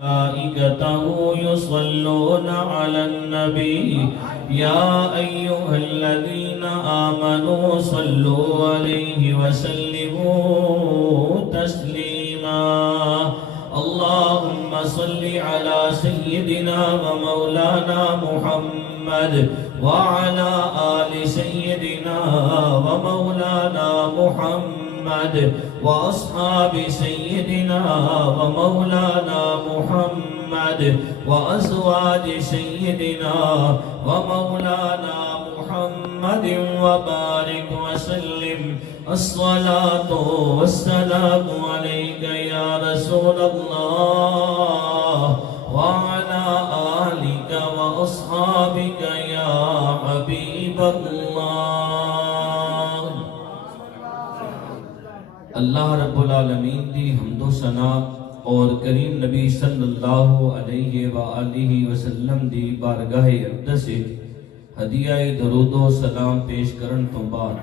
ملائكته يصلون على النبي يا أيها الذين آمنوا صلوا عليه وسلموا تسليما اللهم صل على سيدنا ومولانا محمد وعلى آل سيدنا ومولانا محمد وأصحاب سيدنا ومولانا محمد وأزواج سيدنا ومولانا محمد وبارك وسلم الصلاة والسلام عليك يا رسول الله وعلى آلك وأصحابك يا حبيب الله اللہ رب العالمین دی حمد و ثنا اور کریم نبی صلی اللہ علیہ وآلہ وسلم دی بارگاہ اقدس ہدیہ درود و سلام پیش کرن تو بعد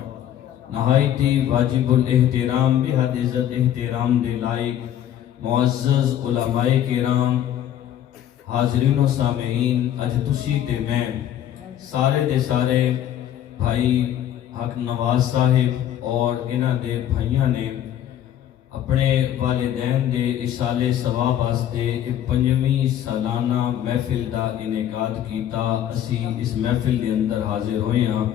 نہایتی واجب الاحترام بحد عزت احترام دے لائق معزز علماء کرام حاضرین و سامعین اج تسی تے میں سارے دے سارے بھائی حق نواز صاحب اور انہاں دے بھائیاں نے اپنے والدین دے اصال ثواب واسطے پنجویں سالانہ محفل دا انعقاد کیتا اسی اس محفل دے اندر حاضر ہوئے ہاں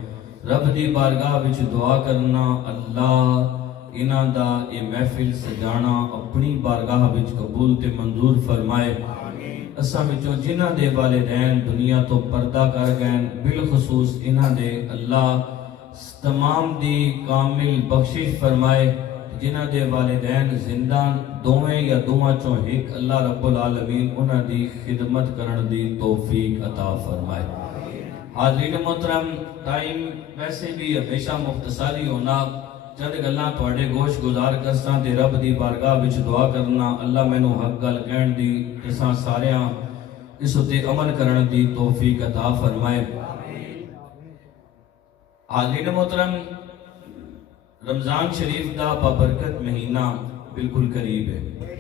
رب دی بارگاہ وچ دعا کرنا اللہ انہاں دا یہ محفل سجانا اپنی بارگاہ وچ قبول تے منظور فرمائے اساں وچوں جنہاں دے والدین دنیا تو پردہ کر گئے بالخصوص انہاں دے اللہ تمام دی کامل بخشش فرمائے جنہاں دے والدین زندہ دوویں یا دوواں چوں ایک اللہ رب العالمین انہاں دی خدمت کرن دی توفیق عطا فرمائے حاضرین محترم ٹائم ویسے بھی ہمیشہ مختصری ہونا چند گلاں تواڈے گوش گزار کرساں تے رب دی بارگاہ وچ دعا کرنا اللہ مینوں حق گل کہن دی تساں ساریاں اس تے عمل کرن دی توفیق عطا فرمائے حاضرین محترم رمضان شریف دا بابرکت مہینہ بالکل قریب ہے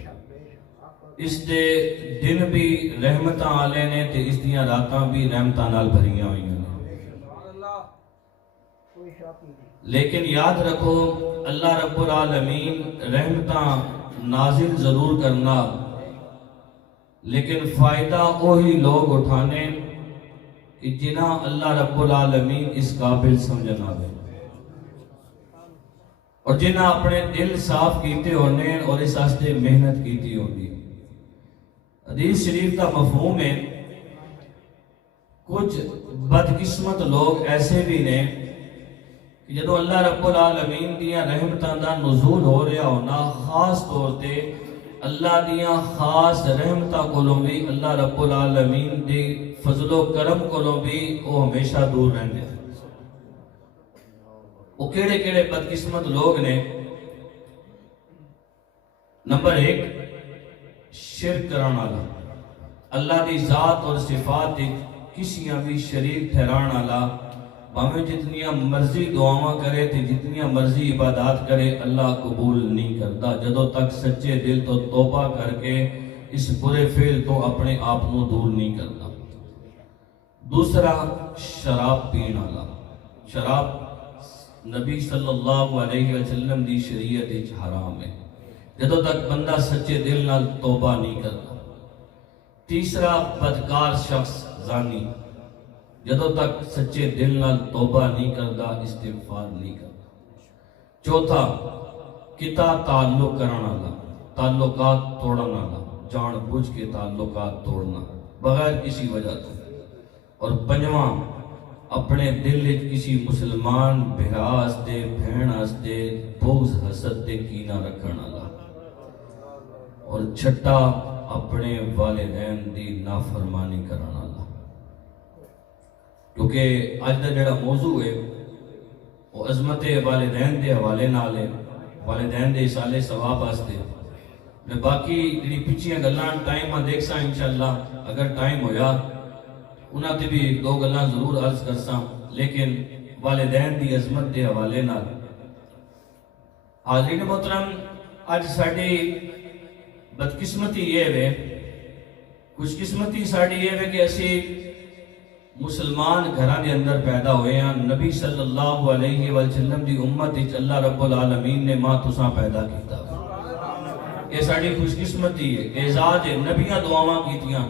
اس دے دن بھی رحمتاں آلے نے تے اس دیاں راتاں بھی رحمتاں نال بھریاں ہوئی ہیں لیکن یاد رکھو اللہ رب العالمین رحمتاں نازل ضرور کرنا لیکن فائدہ وہی لوگ اٹھانے کہ جنہاں اللہ رب العالمین اس قابل سمجھنا ہے اور جنہاں اپنے دل صاف کیتے ہونے اور اس واسطے محنت کیتی ہوندی حدیث شریف کا مفہوم ہے کچھ بدقسمت لوگ ایسے بھی نے کہ جدو اللہ رب العالمین دیاں رحمتاں دا نزول ہو رہا ہونا خاص طور تے اللہ دیاں خاص رحمتاں کولوں بھی اللہ رب العالمین دی فضل و کرم کولوں بھی وہ ہمیشہ دور رہندے ہیں وہ کیڑے کیڑے بدقسمت لوگ نے نمبر 1 شرک کران والا اللہ دی ذات اور صفات کسیاں بھی شریک ٹھہران والا بھاویں جتنیاں مرضی دعاواں کرے تے جتنیاں مرضی عبادات کرے اللہ قبول نہیں کرتا جدوں تک سچے دل تو توبہ کر کے اس برے فعل تو اپنے آپ کو دور نہیں کرتا دوسرا شراب پین والا شراب نبی صلی اللہ علیہ وسلم دی شریعت وچ حرام ہے جدوں تک بندہ سچے دل نال توبہ نہیں کرتا تیسرا بدکار شخص زانی جدوں تک سچے دل نال توبہ نہیں کرتا استغفار نہیں کرتا چوتھا کتا تعلق کرنا والا تعلقات توڑنا والا جان بوجھ کے تعلقات توڑنا بغیر کسی وجہ تو اور پنجواں اپنے دل کسی مسلمان بھراس دے بہناس دے بغض حسد دے کینہ رکھن والا اور چھٹا اپنے والدین دی نافرمانی کرن والا کیونکہ آج دا جڑا موضوع ہے وہ عظمت والدین دے حوالے نال ہے والدین دے اصالے ثواب واسطے میں باقی جڑی پچھیاں گلاں ٹائم میں دیکھ سا انشاءاللہ اگر ٹائم ہویا انہاں تے بھی ایک دو گلاں ضرور عرض کرساں لیکن والدین دی عظمت دے حوالے نال حاضرین محترم اج ساڈی بدقسمتی یہ ہے خوش قسمتی ساڑی یہ ہے کہ اسی مسلمان گھراں دے اندر پیدا ہوئے ہیں. نبی صلی اللہ علیہ وسلم دی امت وچ اللہ رب العالمین نے ماں تساں پیدا کیتا. یہ ساڑی خوش قسمتی ہے، اعزاز ہے. نبیاں دعاواں کیتیاں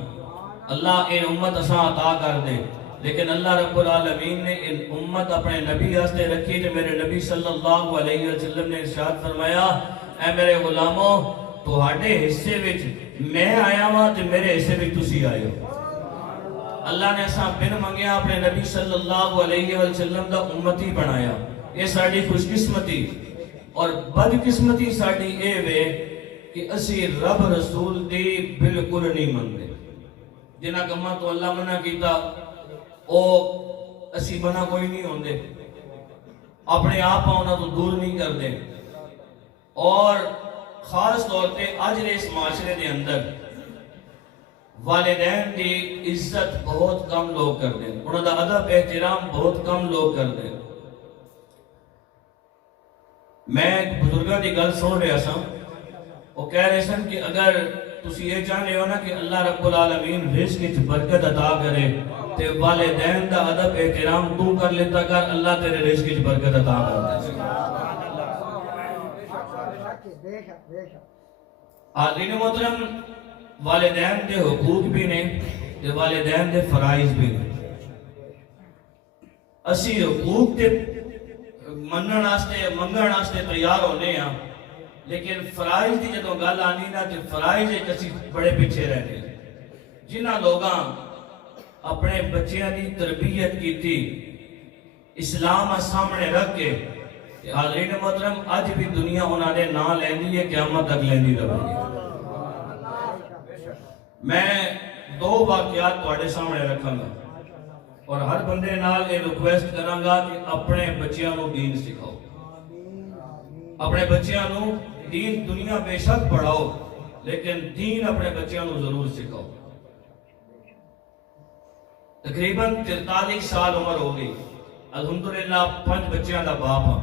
اللہ اے امت اساں عطا کر دے، لیکن اللہ رب العالمین نے ان امت اپنے نبی واسطے رکھی. تے میرے نبی صلی اللہ علیہ وسلم نے ارشاد فرمایا اے میرے غلاموں تہاڈے حصے وچ میں آیا ہاں تے میرے حصے وچ تسی آئے ہو. اللہ نے اساں بن منگیا اپنے نبی صلی اللہ علیہ وسلم دا امتی بنایا. یہ ساڑی خوش قسمتی. اور بد قسمتی ساڑی اے وے کہ اسی رب رسول دی بالکل نہیں منتے. جنہ کماں تو اللہ منع کیتا او اسی منع کوئی نہیں ہوندے، اپنے آپ انہاں تو دور نہیں کردے. اور خاص طور پہ اج دے اس معاشرے دے اندر والدین دی عزت بہت کم لوگ کردے، انہاں دا ادب احترام بہت کم لوگ کردے. میں بزرگاں دی گل سن رہا سا، وہ کہہ رہے سن کہ اگر تسی یہ چاہنے ہو نا کہ اللہ رب العالمین رزق وچ برکت عطا کرے تے والدین دا ادب احترام تو کر لیتا کر، اللہ تیرے رزق وچ برکت عطا کر دے. حاضرین محترم، والدین دے حقوق بھی نے تے والدین دے فرائض بھی نے. اسی حقوق تے منن واسطے تیار ہونے ہاں، لیکن فرائض دی جدوں گل آنی نا تے فرائض اسی بڑے پیچھے رہنے. جنہاں لوگاں اپنے بچیاں دی تربیت کیتی اسلام سامنے رکھ کے، حاضرین محترم اج بھی دنیا انہاں دے نام لیندی ہے، قیامت تک لیندی رہے گی. میں دو واقعات تواڈے سامنے رکھاں گا اور ہر بندے نال یہ ریکویسٹ کراں گا کہ اپنے بچیاں نو دین سکھاؤ. اپنے بچیاں نو دین دنیا بے شک پڑھاؤ، لیکن دین اپنے بچیاں نو ضرور سکھاؤ. تقریباً 43 سال عمر ہو گئی. الحمدللہ 5 بچیاں دا باپ ہاں،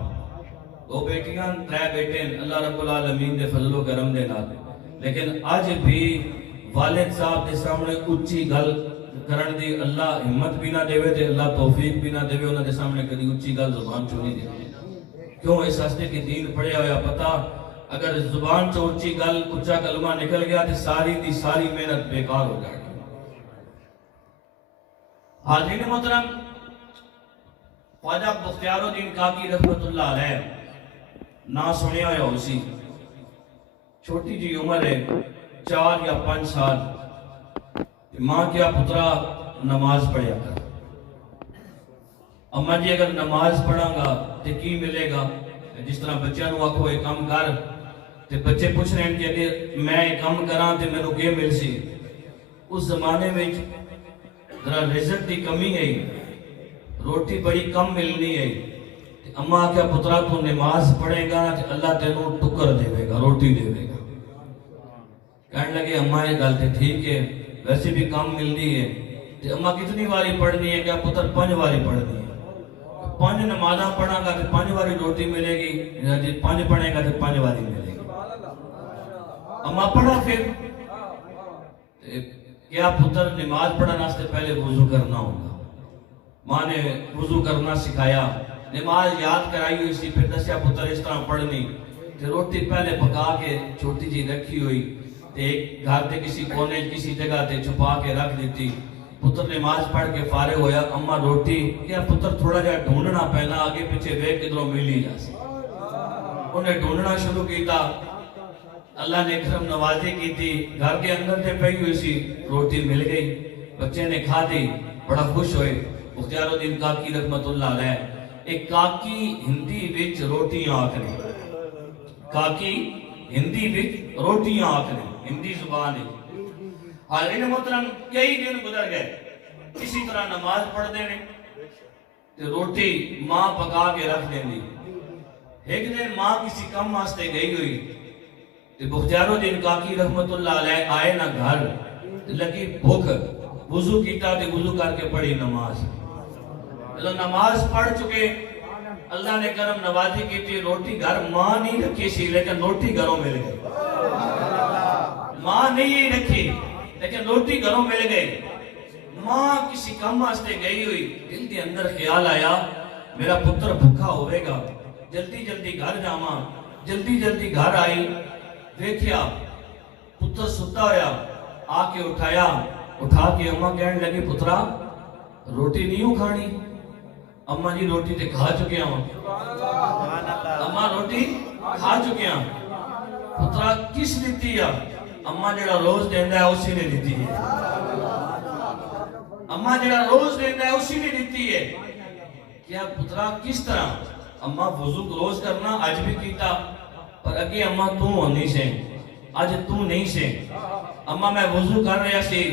2 بیٹیاں 3 بیٹے، اللہ رب العالمین دے فضل و کرم دے نال. لیکن آج بھی والد صاحب دے سامنے اچھی گل کرن دی اللہ ہمت بھی نہ دے تے اللہ توفیق بھی نہ دے انہاں دے سامنے کدی اچھی گل زبان چوں نہیں دی. کیوں؟ اس واسطے کہ دین پڑھیا ہویا پتہ اگر زبان چوں اچھی گل اچھا کلمہ نکل گیا تے ساری دی ساری محنت بیکار ہو جائے گی. حاضرین محترم، خواجہ بختیار الدین کاکی رحمت اللہ علیہ نہ سنیا ہویا اسی، چھوٹی جی عمر ہے 4 یا 5 سال. ماں کیا پترا نماز پڑھیا کر. اماں جی اگر نماز پڑھاں گا تے کی ملے گا؟ جس طرح بچیاں نو آکھو یہ کام کر تے بچے پوچھ رہے ہیں کہ اگر میں یہ کام کراں تے میرے کے مل سی. اس زمانے میں ذرا رزق دی کمی ہے، روٹی بڑی کم ملنی ہے. اماں کیا پترا تو نماز پڑھے گا تے اللہ تینوں ٹکر دے گا، روٹی دے گا. کہنے لگے اماں یہ گل تے ٹھیک ہے، ویسے بھی کم ملنی ہے. تے اماں کتنی باری پڑھنی ہے؟ کیا پتر 5 باری پڑھنی ہے. 5 نمازاں پڑھاں گا تے 5 باری روٹی ملے گی، 5 پڑھے گا تے 5 باری ملے گی. اماں پڑھا پھر کیا پتر نماز پڑھنے واسطے پہلے وضو کرنا ہوگا. ماں نے وضو کرنا سکھایا، نماز یاد کرائی ہوئی سی، پھر دسیا پتر اس طرح پڑھنی. تے روٹی پہلے پکا کے چھوٹی جی رکھی ہوئی تے ایک گھر تے کسی کونے کسی جگہ تے چھپا کے رکھ دیتی. پتر نماز پڑھ کے فارغ ہویا، اماں روٹی کیا پتر تھوڑا جا ڈھونڈنا پینا آگے پیچھے ویکھ کدھروں ملی جا سی. انہیں ڈھونڈنا شروع کیتا، اللہ نے کرم نوازی کی تھی، گھر کے اندر تے پئی ہوئی سی، روٹی مل گئی، بچے نے کھا دی، بڑا خوش ہوئے. بختیار الدین کاکی رحمت اللہ علیہ ایک کاکی ہندی وچ روٹیاں آکھنے، کاکی ہندی وچ روٹیاں آکھنے، ہندی زبان ہے. حاضرین محترم کئی دن گزر گئے، اسی طرح نماز پڑھ دینے تے روٹی ماں پکا کے رکھ دینی. ایک دن ماں کسی کم واسطے گئی ہوئی تے بختیار الدین کاکی رحمت اللہ علیہ آئے نہ گھر، لگی بھوک، وضو کیتا تے وضو کر کے پڑھی نماز. جب نماز پڑھ چکے اللہ نے کرم نوازی کی تھی، روٹی گھر ماں نہیں رکھی سی لیکن روٹی گھروں مل گئی. ماں نہیں رکھی لیکن روٹی گھروں مل گئی. ماں کسی کام واسطے گئی ہوئی, دل کے اندر خیال آیا میرا پتر بھوکا ہوئے گا, جلدی جلدی گھر جاواں. جلدی جلدی گھر آئی, دیکھیا پتر ستا ہویا, آ کے اٹھایا, اٹھا کے اماں کہنے لگی پترا روٹی نہیں کھانی؟ اماں جی روٹی تے کھا چکے ہوں. اماں روٹی کھا چکے ہیں. پترا کس دیتی ہے؟ اماں جڑا روز دیندا ہے اسی نے دیتی ہے. اماں جڑا روز دیندا ہے اسی نے دیتی ہے. کیا پترا کس طرح؟ اماں وضو روز کرنا اج بھی کیتا, پر اگے اماں تو ہونی سے, اج تو نہیں سے. اماں میں وضو کر رہا سی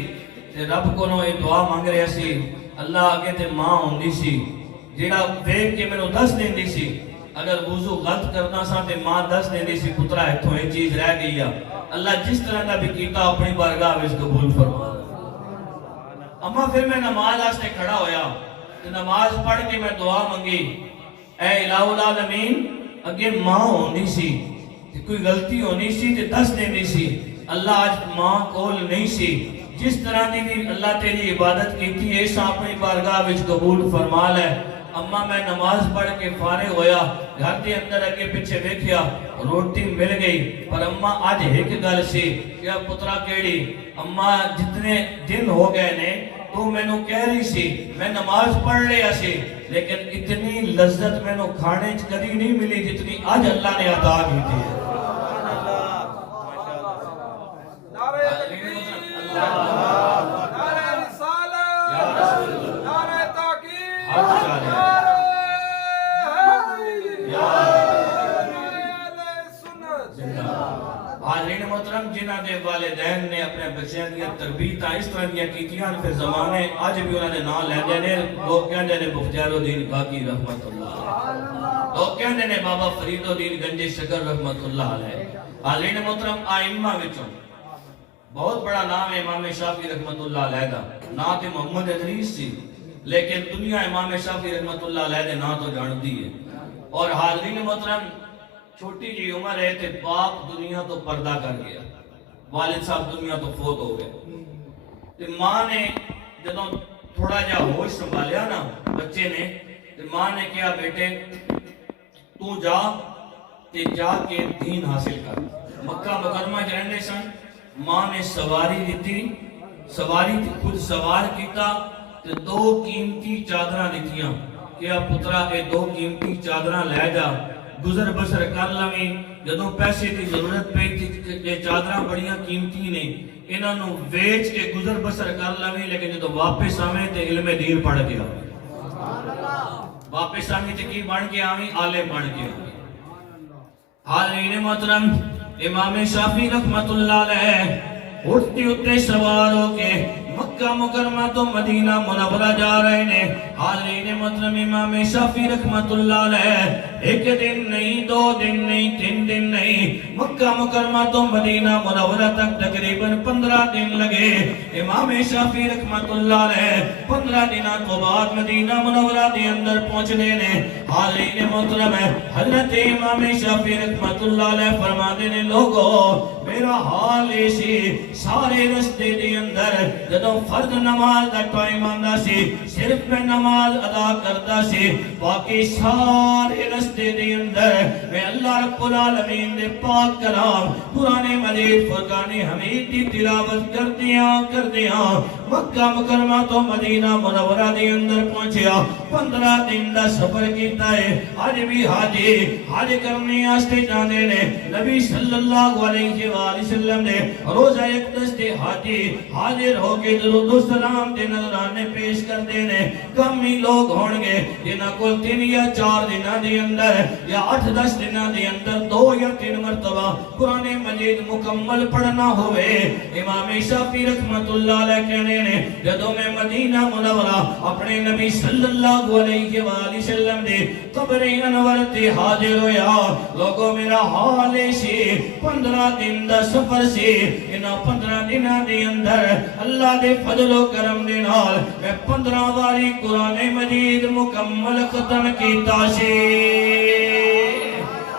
تے رب کو یہ دعا مانگ رہا سی, اللہ اگے تے ماں ہوندی سی جیڑا دیکھ کے مینوں دس دیندی سی. اگر وضو غلط کرنا سا تے ماں دس دیندی سی پترا ایتھوں یہ چیز رہ گئی ہے. اللہ جس طرح کا بھی کیتا اپنی بارگاہ وچ قبول فرما. اماں پھر میں نماز واسطے کھڑا ہویا تے نماز پڑھ کے میں دعا منگی, اے الہ العالمین اگے ماں ہوندی سی تے کوئی غلطی ہونی سی تے دس دیندی سی. اللہ آج ماں کول نہیں سی, جس طرح دی بھی اللہ تیری عبادت کیتی ہے ایسا اپنی بارگاہ وچ قبول فرما لے. اماں میں نماز پڑھ کے فارغ ہویا, گھر دے اندر اگے پیچھے دیکھیا روٹی مل گئی, پر اماں آج ایک گل سی کیا پترا کیڑی؟ اماں جتنے دن ہو گئے نے تو مینوں کہہ رہی سی میں نماز پڑھ لیا سی, لیکن اتنی لذت مینوں کھانے چ کدی نہیں ملی جتنی آج اللہ نے عطا کی تھی. حاضرین محترم, جنہ دے والدین نے اپنے بچیاں دی تربیتاں اس طرح دیا کیتیاں پھر زمانے اج بھی انہوں نے نام لیندے نے. لوگ کہندے نے بختیار الدین کاکی رحمت اللہ, لوگ کہندے نے بابا فرید الدین گنج شکر رحمت اللہ علیہ. حاضرین محترم, ائمہ وچوں بہت بڑا نام ہے امام شافعی رحمت اللہ علیہ دا. نام تے محمد ادریس سی, لیکن دنیا امام شافعی رحمت اللہ علیہ دے نام تو جانتی ہے. اور حاضرین محترم, چھوٹی جی عمر ہے تے باپ دنیا تو پردہ کر گیا, والد صاحب دنیا تو فوت ہو گئے. تے ماں نے جدوں تھوڑا جا ہوش سنبھالیا نا بچے نے, تے ماں نے کہا بیٹے تو جا تے جا کے دین حاصل کر. مکہ مکرمہ چ رہندے سن, ماں نے سواری دیتی, سواری خود سوار کیتا تے 2 قیمتی چادراں دتیاں کہ پترا اے 2 قیمتی چادراں لے جا, گزر بسر کر لویں. جدوں پیسے دی ضرورت پئی تھی کہ چادراں بڑیاں قیمتی نے, انہاں نوں ویچ کے گزر بسر کر لویں, لیکن جدوں واپس آویں تے علم دین پڑھ کے آویں. واپس آویں تے کی بن کے آویں؟ عالم بن کے آویں. حاضرین محترم, امام شافعی رحمت اللہ علیہ اٹھتے اٹھتے سوار ہو کے مکہ مکرمہ تو مدینہ منورہ جا رہے نے. حاضرین محترم, امام شافعی رحمت اللہ علیہ ایک دن نہیں, 2 دن نہیں, 3 دن نہیں, مکہ مکرمہ تو مدینہ منورہ تک تقریباً 15 دن لگے. امام شافعی رحمت اللہ علیہ 15 دنوں تو بعد مدینہ منورہ دے اندر پہنچنے نے. حاضرین محترم, حضرت امام شافعی رحمت اللہ علیہ فرماتے نے لوگو میرا حال ایسی سارے رستے دے اندر جدوں فرض نماز دا ٹائم آندا سی صرف میں نماز ادا کرتا سی, باقی سارے رستے دے اندر میں اللہ رب العالمین دے پاک کلام قرآن مجید فرقان حمید دی تلاوت کردیاں مکہ مکرمہ تو مدینہ منورہ دے اندر پہنچیا. 15 دن دا سفر کیتا ہے. آج بھی حج کرنے واسطے جاندے نے. نبی صلی اللہ علیہ وآلہ وسلم نے روزہ اقدس تے حاضر ہو کے درود و سلام دے نذرانے پیش کردے نے. کم ہی لوگ ہون گے جنہاں کول 3 یا 4 دناں دے اندر یا 8-10 دناں دے اندر 2 یا 3 مرتبہ قرآن مجید مکمل پڑھنا ہوئے. امام شافعی رحمت اللہ علیہ کہنے نے جدوں میں مدینہ منورہ اپنے نبی صلی اللہ علیہ وآلہ وسلم دے قبر انور تے حاضر ہویا, لوگوں میرا حال سی 15 دن دا سفر سی. انہاں 15 دناں دے اندر اللہ دے فضل و کرم دے نال میں 15 واری قرآن مجید مکمل ختم کیتا سی.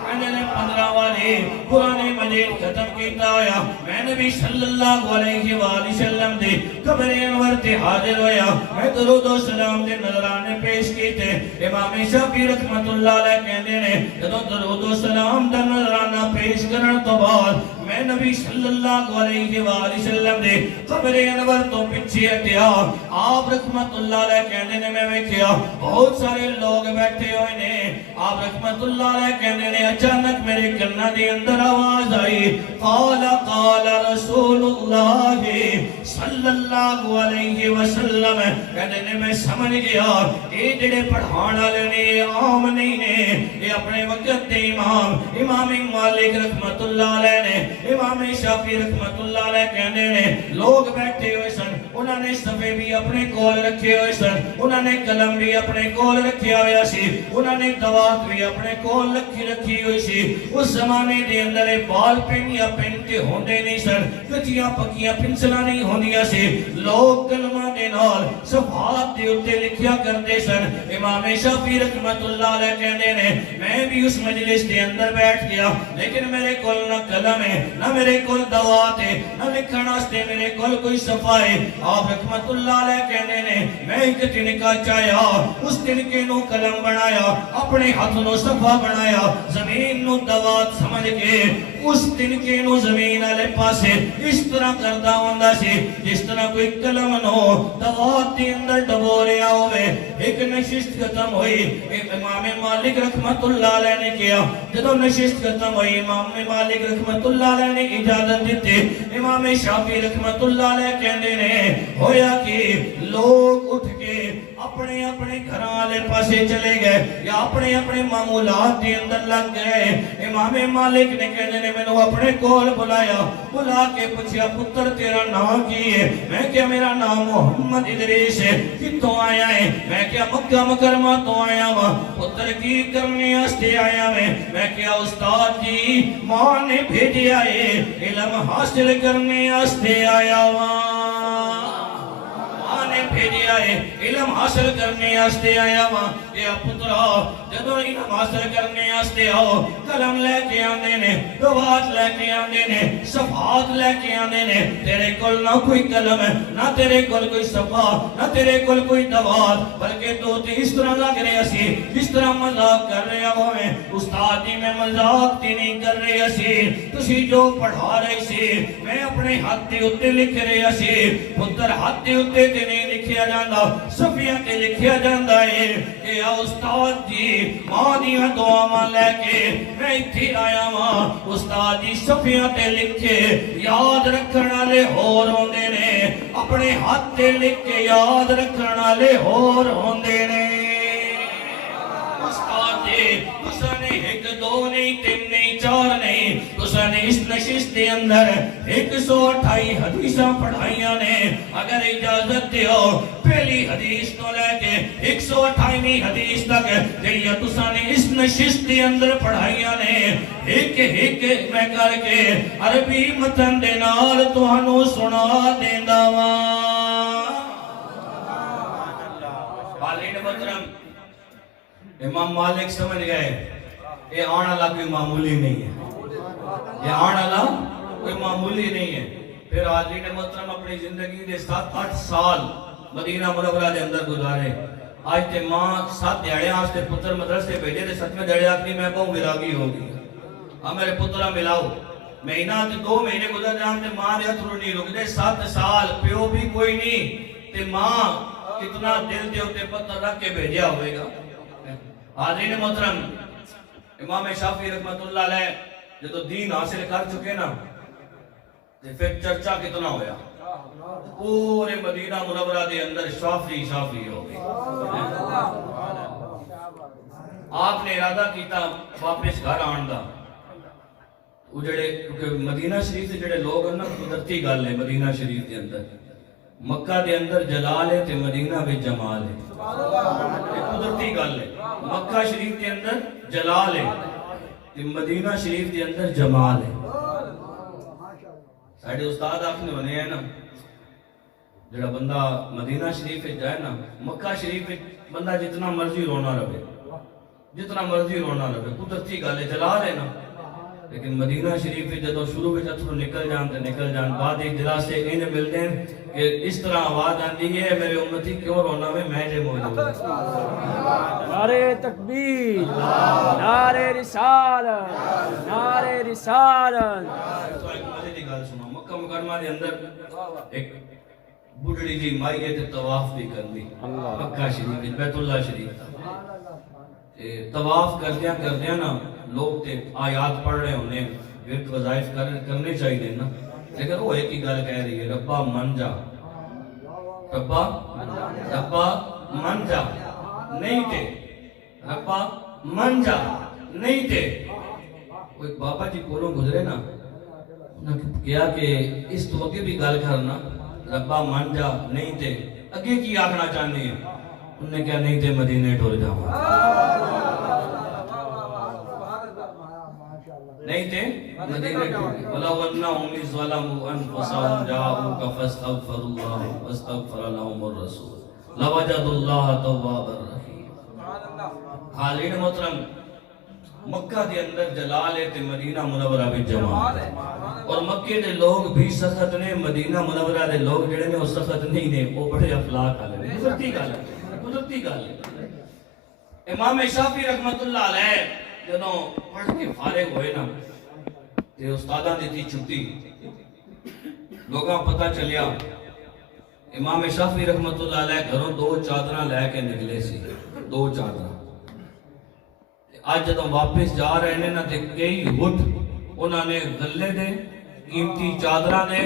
15 واری قرآن مجید ختم کیتا ہویا میں نبی صلی اللہ علیہ وآلہ وسلم دے قبر انور تے حاضر ہویا میں درود و سلام دے نظرانے پیش کیتے امام شافعی رحمت اللہ علیہ کہندے نے جدوں درود و سلام دا نظرانہ پیش کرن تو بعد میں نبی صلی اللہ علیہ وآلہ وسلم دے قبر انور تو پیچھے ہٹیا آپ رحمت اللہ علیہ کہندے نے میں ویکھیا بہت سارے لوگ بیٹھے ہوئے نے آپ رحمت اللہ علیہ کہندے نے اچانک میرے کنا دے اندر آواز آئی قال قال رسول اللہ صلی اللہ علیہ وسلم کہندے نے میں سمجھ گیا اے جڑے پڑھان والے نے عام نہیں نے یہ اپنے وقت دے امام مالک رحمت اللہ علیہ نے امام شافعی رحمت اللہ علیہ کہندے نے لوگ بیٹھے ہوئے سن انہوں نے صفحے بھی اپنے کول رکھے ہوئے سن انہوں نے قلم بھی اپنے کول رکھیا ہویا سی انہوں نے دوات بھی اپنے کول رکھی ہوئی سی اس زمانے دے اندر بال پین یا پین کے ہوندے نہیں سن کچیاں پکیاں پنسلاں نہیں ہوندیاں سی لوگ کلمہ دے نال صفحات دے اوتے لکھیا کرتے سن امام شافعی رحمت اللہ علیہ کہندے نے میں بھی اس مجلس دے اندر بیٹھ گیا لیکن میرے کول نہ قلم ہے نہ میرے کول دوات ہے نہ لکھن واسطے میرے کول کوئی صفحہ ہے آپ رحمت اللہ علیہ کہندے نے میں ایک تنکا چایا اس تنکے نو قلم بنایا اپنے ہاتھ نو صفحہ بنایا زمین نو دوات سمجھ کے اس تنکے نو زمین والے پاسے اس طرح کردا ہوندا سی جس طرح کوئی قلم نو دوات دے اندر ڈبو رہا ہوئے ایک نشست ختم ہوئی امام مالک رحمت اللہ علیہ نے کیا جدو نشست ختم ہوئی امام مالک رحمت اللہ علیہ نے اجازت دیتے امام شافعی رحمت اللہ علیہ کہندے نے ہویا کہ لوگ اٹھ کے اپنے اپنے گھراں والے پاسے چلے گئے یا اپنے اپنے معمولات دے اندر لگ گئے امام مالک نے کہندے نے مینوں اپنے کول بلایا بلا کے پوچھیا پتر تیرا نام کی ہے میں کہیا میرا نام محمد ادریس ہے کتوں آیا ہے میں کہیا مکہ مکرمہ تو آیا ہوں پتر کی کرنے واسطے آیا میں کہیا استاد جی ماں نے بھیجیا ہے علم حاصل کرنے واسطے آیا ہوں بھیجیا ہے علم حاصل کرنے واسطے آیا ہاں اے پترا جدوں علم حاصل کرنے واسطے آؤ قلم لے کے آندے نے دوات لے کے آندے نے صفحات لے کے آندے نے تیرے کول نہ کوئی قلم ہے نہ تیرے کول کوئی صفحہ نہ تیرے کول کوئی دوات بلکہ تو تے اس طرح لگ رہا سی جس طرح مذاق کر رہا ہوئے استاد جی میں مذاق تے نہیں کر رہا سی تسی جو پڑھا رہے سی میں اپنے ہاتھ دے اوتے لکھ رہا سی پتر ہاتھ دے اوتے تے نہیں لکھیا جاندا صفحیاں تے لکھیا جاندا ہے اے استاد جی ماں دیاں دعاواں لے کے میں ایتھے آیا ہاں استاد جی صفحیاں تے لکھے یاد رکھن والے ہور ہوندے نے اپنے ہاتھ تے لکھ کے یاد رکھن والے ہور ہوندے نے استاد جی تساں نے ایک دو نہیں تین نہیں چار نہیں تساں نے اس نشست دے اندر 128 حدیثاں پڑھائیاں نے اگر اجازت دیو پہلی حدیث تو لے کے 128ویں حدیث تک جڑیاں تساں نے اس نشست دے اندر پڑھائیاں نے ایک ایک میں کر کے عربی متن دے نال تہانوں سنا دیندا واں والد محترم امام مالک سمجھ گئے یہ آن والا کوئی معمولی نہیں ہے یہ آن والا کوئی معمولی نہیں ہے پھر حاضرین محترم اپنی زندگی دے 7-8 سال مدینہ منورہ دے اندر گزارے آج تے ماں 7 دیہڑے آستے پتر مدرسے بھیجے تے 7ویں دیہڑے آخری میں بہو وراگی ہوگی ہاں میرے پترہ ملاؤ مہینہ تے 2 مہینے گزر جان تے ماں دے ہتھرو نہیں رک دے 7 سال پیو بھی کوئی نہیں تے ماں کتنا دل دے ہوتے پتر رکھ کے بھیجیا ہوئے گا حاضرین محترم امام شافعی رحمت اللہ علیہ جدو دین حاصل کر چکے نا پھر چرچا کتنا ہویا پورے مدینہ منورہ دے اندر شافعی ہو گئی آپ نے ارادہ کیتا واپس گھر آن دا وہ جڑے مدینہ شریف سے جڑے لوگ ہیں نا قدرتی گل ہے مدینہ شریف دے اندر مکہ دے اندر جلال ہے تے مدینہ میں جمال ہے قدرتی گل ہے مکہ شریف دے اندر جلال ہے تے مدینہ شریف دے اندر جمال ہے ساڑھے استاد آخنے ہونے ہیں نا جڑا بندہ مدینہ شریف جائے نا مکہ شریف بندہ جتنا مرضی رونا رہے قدرتی گل ہے جلال ہے نا لیکن مدینہ شریف جدو شروع میں اتھرو نکل جان بعد ایک دلہ سے ان ملتے ہیں کہ اس طرح آواز آندی ہے میرے امتی کیوں رونا میں جے موجود نعرہ تکبیر، نعرہ رسالت، نعرہ رسالت۔ تو ایک مجھے دی گال سنا، مکہ مکرمہ دے اندر ایک بڑھڑی جی مائی ہے طواف بھی کر دی مکہ شریف بیت اللہ شریف طواف کردیاں نا لوگ تے آیات پڑھ رہے ہونے ورد وظائف کرنے چاہیے نا، لیکن وہ ایک ہی گل کہہ رہی ہے ربا من جا، ربا من جا نہیں تے، ربا من جا نہیں تے۔ وہ ایک بابا جی کولوں گزرے نا، انہوں نے کہا کہ اس تو اگے بھی گل کرنا ربا من جا نہیں تے اگے کی آکھنا چاہنے ہیں، انہوں نے کہا نہیں تے مدینے ٹور جاؤں نہیں تھے مدینے ٹوٹے وَلَوْ أَنَّهُمْ إِذْ ظَلَمُوا أَنفُسَهُمْ جَاءُوكَ فَاسْتَغْفَرُوا اللَّهَ وَاسْتَغْفَرَ لَهُمُ الرَّسُولُ لَوَجَدُوا اللَّهَ تَوَّابًا رَحِيمًا۔ حالین محترم، مکہ دے اندر جلال ہے تے مدینہ منورہ بھی جمع اور مکے دے لوگ بھی سخت نے، مدینہ منورہ دے لوگ جڑے نے وہ سخت نہیں نے، وہ بڑے اخلاق والے نے۔ قدرتی گل ہے۔ امام شافعی رحمت اللہ علیہ جدوں پڑھ کے فارغ ہوئے نا تے استاداں دیتی چھٹی، لوگاں پتہ چلیا امام شافعی رحمت اللہ علیہ گھروں 2 چادراں لے کے نکلے سی، 2 چادراں۔ آج جدوں واپس جا رہے نے نا تے کئی ہٹ انہاں نے غلے دے قیمتی چادراں دے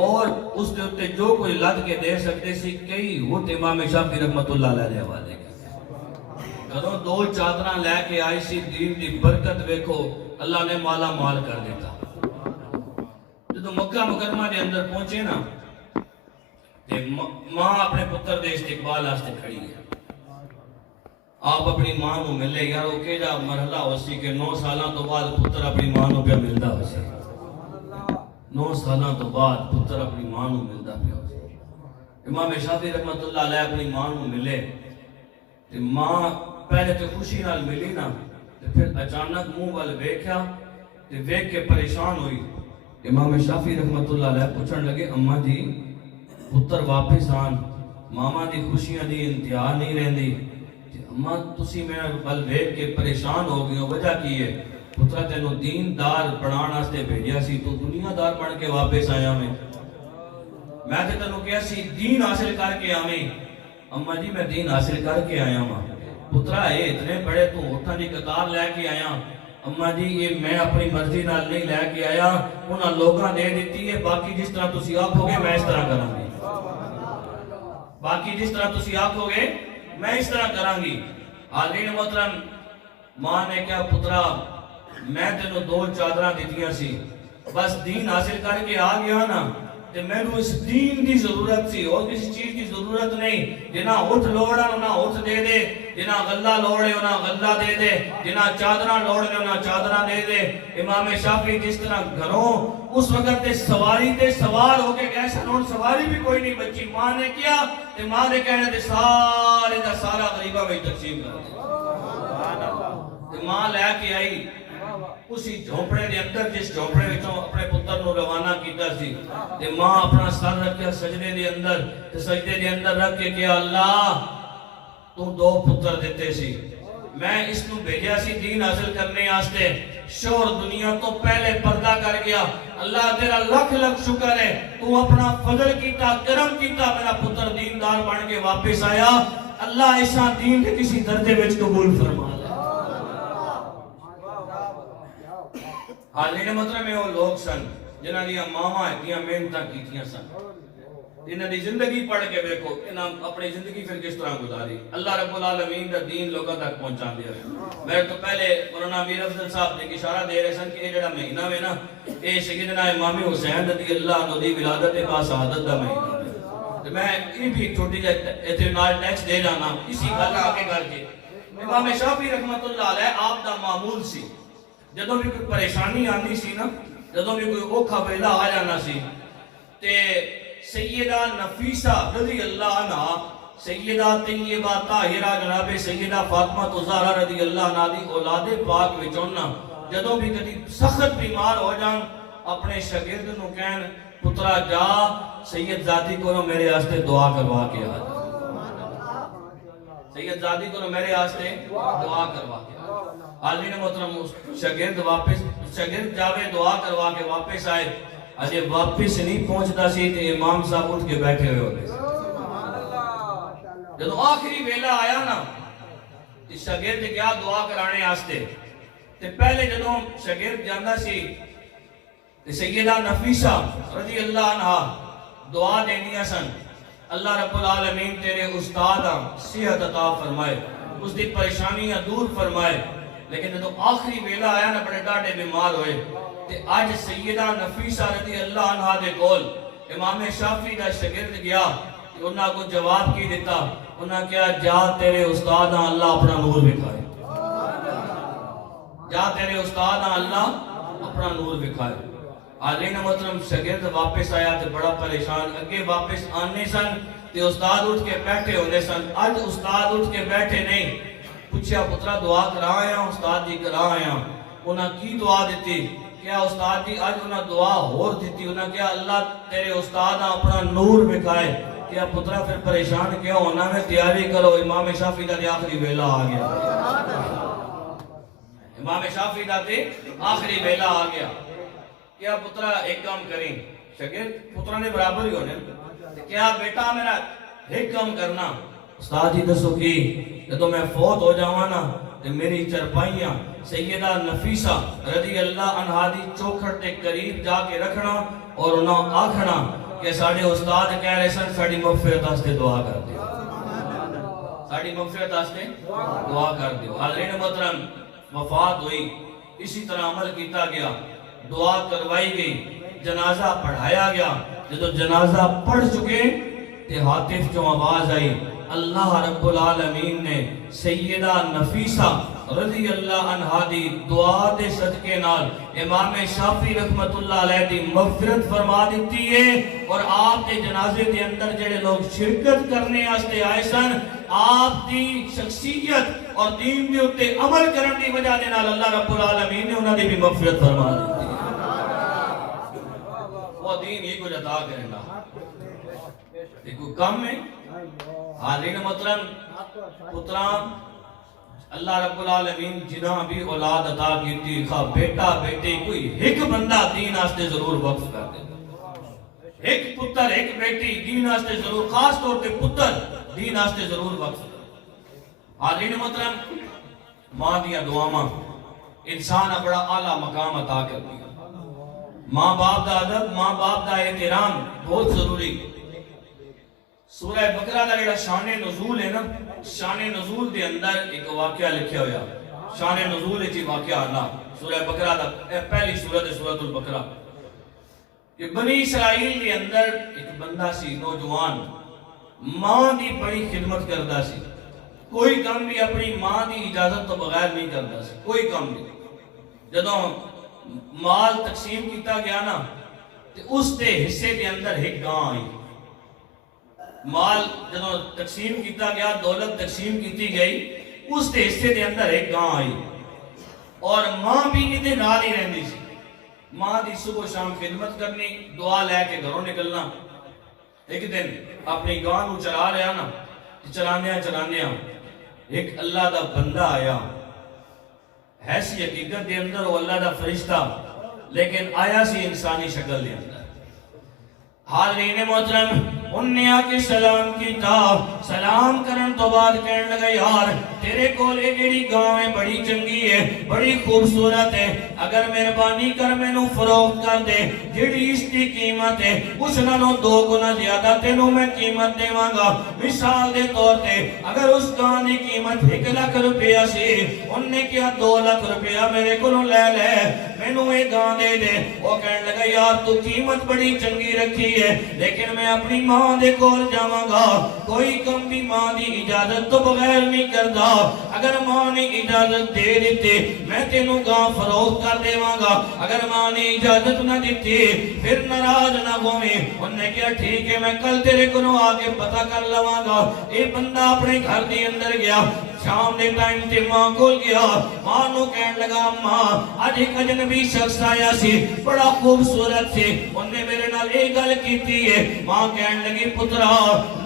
اور اس دے اتے جو کوئی لد کے دے سکتے سی کئی ہٹ امام شافعی رحمت اللہ علیہ دے حوالے گھروں 2 چادراں لے کے آئی سی، دین دی برکت ویکھو اللہ نے مالا مال کر دیتا۔ جدو مکہ مکرمہ دے اندر پہنچے نا تے ماں اپنے پتر دے استقبال آستے کھڑی ہے، آپ اپنی ماں نو ملے یار وہ کہ جا مرحلہ ہو سی کہ 9 سالاں تو بعد پتر اپنی ماں نو پہ ملدا ہو سی، 9 سالاں تو بعد پتر اپنی ماں نو ملدا پہ ہو سی۔ امام شافعی رحمت اللہ علیہ اپنی ماں نو ملے تے ماں پہلے تو خوشی نال ملی نا تے پھر اچانک منہ وال ویکھیا تے ویکھ کے پریشان ہوئی۔ امام شافعی رحمت اللہ علیہ پوچھن لگے اماں جی پتر واپس آن، ماما دی خوشیاں دی انتہا نہیں رہندی، اماں تسی میرے وال ویکھ کے پریشان ہو گئی ہو، وجہ کی ہے؟ پترا تینوں دیندار بنان واسطے بھیجیا سی، تو دنیا دار بن کے واپس آیا میں تے تینوں کہیا سی دین حاصل کر کے آویں۔ اماں جی میں دین حاصل کر کے آیا ہوں۔ پترا اے اتنے بڑے تو ہوٹھاں دی قطار لے کے آیا، اماں جی یہ میں اپنی مرضی نال نہیں لے کے آیا، انہاں لوگاں دے دیتی ہے، باقی جس طرح تسی آکھو گے میں اس طرح کراں گی، باقی جس طرح تسی آکھو گے میں اس طرح کراں گی۔ حالین محترم ماں نے کہا پترا میں تینوں 2 چادراں دتیاں سی، بس دین حاصل کر کے آ گیا نا تے میں نو اس دین دی ضرورت سی اور کسی چیز کی ضرورت نہیں، جنہ اٹھ لوڑا انہاں اٹھ دے دے، جنہ غلہ لوڑے انہاں غلہ دے دے، جنہ چادراں لوڑے انہاں چادراں دے دے۔ امام شافعی جس طرح گھروں اس وقت تے سواری تے سوار ہو کے گئے سن، سواری بھی کوئی نہیں بچی، ماں نے کیا تے ماں نے کہنے تے سارے دا سارا غریبہ میں تقسیم کر دیا تے ماں لے کے آئی اسی جھونپڑے دے اندر جس جھونپڑے وچوں اپنے پتر نو روانہ کیتا سی تے ماں اپنا سر رکھیا سجدے دے اندر تے سجدے دے اندر رکھ کے کہ اللہ تو 2 پتر دیتے سی، میں اس نو بھیجیا سی دین حاصل کرنے واسطے، شوہر دنیا تو پہلے پردہ کر گیا، اللہ تیرا لکھ لکھ شکر ہے تو اپنا فضل کیتا کرم کیتا، میرا پتر دیندار بن کے واپس آیا، اللہ ایسا دین کے کسی درجے وچ قبول فرما لے۔ حالین مطلب میں وہ لوگ سن جنہاں دیا ماما اتنیاں محنتاں کیتیاں سن، انہاں دی زندگی پڑھ کے دیکھو انہاں اپنی زندگی پھر کس طرح گزاری، اللہ رب العالمین دا دین لوگوں تک پہنچا دیا ہے۔ میں تو پہلے مولانا امیر افضل صاحب نے اشارہ دے رہے سن کہ یہ جڑا مہینہ میں نا اے سیدنا امام حسین رضی اللہ عنہ دی ولادت با سعادت دا مہینہ ہے۔ میں یہ بھی ایک چھوٹی جائے اعتنال ٹیکس دے جانا اسی گل آگے کر کے، امام شافعی رحمت اللہ علیہ آپ دا معمول سی، جدوں بھی کوئی پریشانی آنی سی نا، جدوں بھی کوئی اوکھا ویلا آ جانا سی تے سیدہ نفیسہ رضی اللہ عنہ، سیدہ طیبہ طاہرہ جناب سیدہ فاطمہ زہرا رضی اللہ عنہ دی اولاد پاک وچوں نا جدوں بھی کدی سخت بیمار ہو جان اپنے شاگرد نو کہن پترا جا سید زادی کو میرے واسطے دعا کروا کے آ، سید زادی کو میرے واسطے دعا کروا کے آ۔ حاضرین محترم شاگرد جاوے دعا کروا کے واپس آئے، اجے واپس نہیں پہنچتا سی تے امام صاحب اٹھ کے بیٹھے ہوئے ہوتے سی۔ جدو آخری ویلا آیا نا تے شاگرد گیا دعا کرانے واسطے، تے پہلے جدو شاگرد جاندا سی تے سیدہ نفیسہ رضی اللہ عنہا دعا دینیاں سن، اللہ رب العالمین تیرے استاد صحت عطا فرمائے، اس دی پریشانیاں دور فرمائے۔ لیکن جدو آخری ویلا آیا نا بڑے ڈاڈے بیمار ہوئے، تے آج سیدہ نفیسہ رضی اللہ عنہا دے کول امام شافعی دا شاگرد گیا، انہاں کو جواب کی دیتا، انہاں کیا جا تیرے استاد اللہ اپنا نور دکھائے، جا تیرے استاد اللہ اپنا نور دکھائے۔ حاضرین محترم شاگرد واپس آیا تے بڑا پریشان، اگے واپس آنے سن تے استاد اٹھ کے بیٹھے ہونے سن، آج استاد اٹھ کے بیٹھے نہیں، پوچھا پترا دعا کرا آیا؟ استاد جی کرا آیا۔ انہاں کی دعا دیتی؟ کیا استاد جی آج انہاں دعا ہور دیتی، انہاں کیا اللہ تیرے استاد اپنا نور بکھائے۔ کیا پترا پھر پریشان کیا ہونا میں تیاری کرو، امام شافعی دا دے آخری ویلا آ گیا، امام شافعی دا دے آخری ویلا آ گیا۔ کیا پترا ایک کام کریں، شاگرد پترا نے برابر ہی ہونے، کیا بیٹا میرا ایک کام کرنا؟ استاد جی دسو کی؟ جدو میں فوت ہو جاواں نا تے میری چرپائیاں سیدہ نفیسہ رضی اللہ عنہا دی چوکھٹ دے قریب جا کے رکھنا اور انہاں آکھنا کہ ساڑھے استاد کہہ رہے سن ساڑھی مغفرت آستے دعا کر دیو، ساڑھی مغفرت آستے دعا کر دیو۔ حاضرین محترم وفات ہوئی، اسی طرح عمل کیتا گیا، دعا کروائی گئی، جنازہ پڑھایا گیا۔ جدو جنازہ پڑھ چکے تے ہاتف جو آواز آئی، اللہ رب العالمین نے سیدہ نفیسہ رضی اللہ عنہا دی دعا دے صدقے نال امام شافعی رحمت اللہ علیہ دی مغفرت فرما دیتی ہے، اور آپ کے جنازے دے اندر جڑے لوگ شرکت کرنے آستے آئے سن، آپ دی شخصیت اور دین دے اتے عمل کرن دی وجہ دے نال اللہ رب العالمین نے انہاں دی بھی مغفرت فرما دیتی ہے۔ وہ دین ہی کو عطا کرے گا، کوئی کم ہے۔ حاضرین محترم پتران اللہ رب العالمین جنہاں بھی اولاد عطا کیتی، خواہ بیٹا بیٹی کوئی ایک بندہ دین آستے ضرور وقف کر دے، ایک پتر ایک بیٹی دین آستے ضرور، خاص طور پہ پتر دین آستے ضرور وقف کر دے۔ حاضرین محترم ماں دیا دعاواں انسان بڑا اعلیٰ مقام عطا کر دیا، ماں باپ دا ادب، ماں باپ دا احترام بہت ضروری۔ سورہ بقرہ دا جڑا شان نزول ہے نا، شان نزول دے اندر ایک واقعہ لکھیا ہویا، شان نزول ہے جی واقعہ آنا سورہ بقرہ دا پہلی سورت ہے سورۃ البقرہ، کہ بنی اسرائیل دے اندر ایک بندہ سی نوجوان، ماں دی بڑی خدمت کردا سی، کوئی کام بھی اپنی ماں دی اجازت تو بغیر نہیں کردا سی، کوئی کام بھی۔ جدوں مال تقسیم کیتا گیا نا تے اس دے حصے دے اندر ایک گاں آئی، مال جدوں تقسیم کیتا گیا، دولت تقسیم کیتی گئی، اس دے حصے دے اندر ایک گاں آئی، اور ماں بھی ادھے نال ہی رہندی سی۔ ماں دی صبح شام خدمت کرنی، دعا لے کے گھروں نکلنا۔ ایک دن اپنی گاں نو چلا رہا نا، چلاندیاں چلاندیاں ایک اللہ دا بندہ آیا، ہے سی حقیقت دے اندر وہ اللہ دا فرشتہ، لیکن آیا سی انسانی شکل دے اندر۔ حاضرین محترم انہیں آکے سلام کیتا، سلام کرن تو بعد کہنے لگا یار تیرے کولے جیڑی گاؤں ہے بڑی چنگی ہے، بڑی خوبصورت ہے، اگر مہربانی کر میں نو فروخت کر دے، جیڑی اس کی قیمت ہے اس نالوں 2 گنا زیادہ تینوں میں قیمت دے مانگا۔ مثال دے طور تے اگر اس گاؤں کی قیمت 1 لاکھ روپیہ سی، انہیں کیا 2 لاکھ روپیہ میرے کو لے لے، میں نو ایک گاؤں دے دے۔ وہ کہنے لگا یار تو قیمت بڑی چنگی رکھی ہے، لیکن میں اپنی ماں دے کول جاواں گا، کوئی کم بھی ماں دی اجازت تو بغیر نہیں کردا، اگر ماں نے اجازت دے دیتے میں تینوں گاں فروخت کر دیواں گا، اگر ماں نے اجازت نہ دیتی پھر ناراض نہ ہوئے۔ انہوں نے کہا ٹھیک ہے میں کل تیرے کو آگے پتہ کر لواں گا۔ اے بندہ اپنے گھر دے اندر گیا، شام دے ٹائم تے ماں کول گیا ماں نو کہن لگا ماں اج ایک اجنبی شخص آیا سی بڑا خوبصورت سی انہیں میرے نال ایک گل کیتی ہے ماں کہن لگی پترا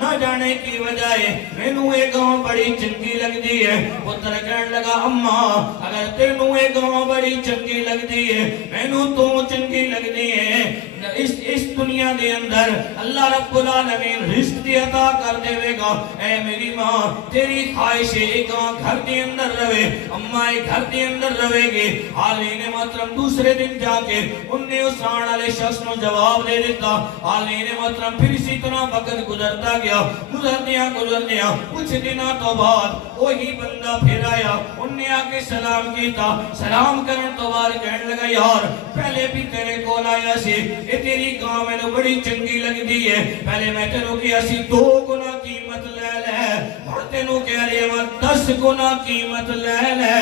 نہ جانے کی وجہ ہے مینوں اے گاؤں بڑی چنگی لگدی ہے پتر کہن لگا اماں اگر تینوں اے گاؤں بڑی چنگی لگدی ہے مینوں تو چنگی لگدی ہے اس دنیا دے اندر اللہ رب العالمین رزق دی عطا کر دے گا اے میری ماں تیری خواہش ہے ایک گھر دے اندر رہے اماں ایک گھر دے اندر رہے گی حالین محترم دوسرے دن جا کے انہیں اس آن والے شخص نو جواب دے دیتا حالین محترم پھر اسی طرح وقت گزرتا گیا گزردیاں کچھ دنوں تو بعد وہی بندہ پھر آیا انہیں آ کے سلام کیتا سلام کرن تو بعد کہنے لگا یار پہلے بھی تیرے کول آیا سی اے تیری گاں میں نے بڑی چنگی لگدی ہے پہلے میں تینوں کیا سی 2 گنا قیمت لے لے اور تینوں کہہ رہے ہیں 10 گنا قیمت لے لے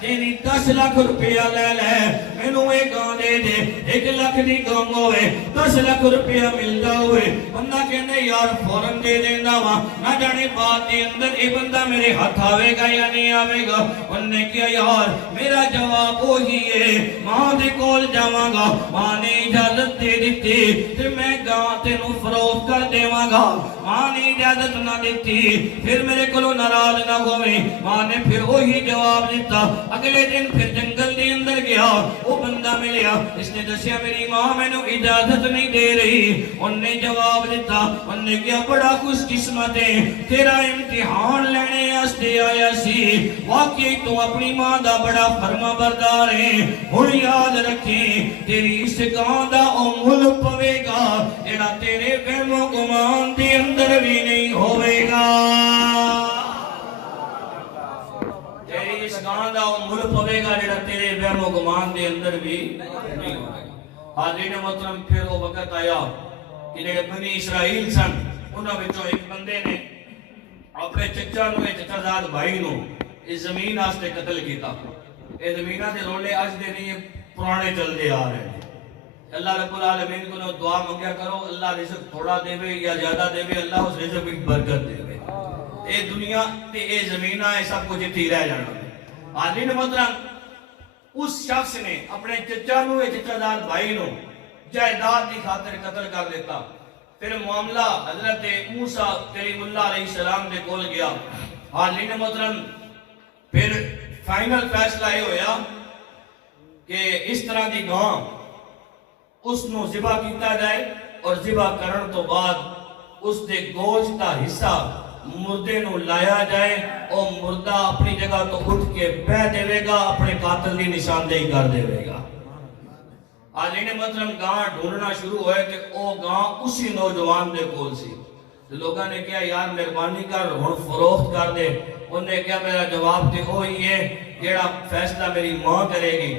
تیری 10 لاکھ روپیہ لے لے مینوں اے گاں دے دے 1 لاکھ دی گاں ہوئے 10 لاکھ روپیہ ملدا ہوئے بندہ کہنے یار فوراً دے دیندا وا نہ جانے بات دے اندر اے بندہ میرے ہاتھ آوے گا یا نہیں آوے گا اننے کیا یار میرا جواب وہی ہے ماں دے کول جاواں گا ماں نے اجازت دے دیتی تے میں گاں تینوں فروخت کر دیواں گا ماں نے اجازت نہ دیتی پھر میرے کولوں ناراض نہ ہوئے ماں نے پھر وہی جواب دیتا اگلے دن پھر جنگل دے اندر گیا وہ بندہ ملیا اس نے دسیا میری ماں میں نے اجازت نہیں دے رہی ان نے جواب دیتا ان نے کیا بڑا خوش قسمت ہے تیرا امتحان لینے آستے آیا سی واقعی تو اپنی ماں دا بڑا فرما بردار ہے ہن یاد رکھیں تیری اس گاں دا او مل پوے گا جڑا تیرے وہم و گمان دے اندر بھی نہیں ہوے گا اس گاں دا مل پوے گا جڑا تیرے وہم و گمان دے اندر بھی نہیں ہوئے گا حاضرین محترم پھر وہ وقت آیا کہ جڑے بنی اسرائیل سن انہاں وچوں ایک بندے نے اپنے چچا نو چچا زاد بھائی نو اس زمین واسطے قتل کیتا اے زمیناں دے رولے اج دے نہیں پرانے چلدے آ رہے ہیں اللہ رب العالمین کو دعا منگیا کرو اللہ رزق تھوڑا دے یا زیادہ دے اللہ اس رزق میں برکت دے اے دنیا تے اے زمیناں اے سب کچھ اتھی رہ جانا حاضرین محترم اس شخص نے اپنے چچا نو چچا دار بھائی نو جائیداد کی خاطر قتل کر دیتا پھر معاملہ حضرت موسیٰ کلیم اللہ علیہ السلام دے کول گیا حاضرین محترم پھر فائنل فیصلہ یہ ہویا کہ اس طرح دی گاں اس نو ذبح کیتا جائے اور ذبح کرن تو بعد اس دے گوشت کا حصہ مردے نو لایا جائے اور مردہ اپنی جگہ تو اٹھ کے بہ دے گا اپنے قاتل دی نشاندہی کر دے گا حاضرین محترم گاں ڈھونڈنا شروع ہوئے کہ او گاں اسی نوجوان دے کول سی لوگوں نے کہا یار مہربانی کر ہن فروخت کر دے انہوں نے کہا میرا جواب تے وہی ہے جیڑا فیصلہ میری ماں کرے گی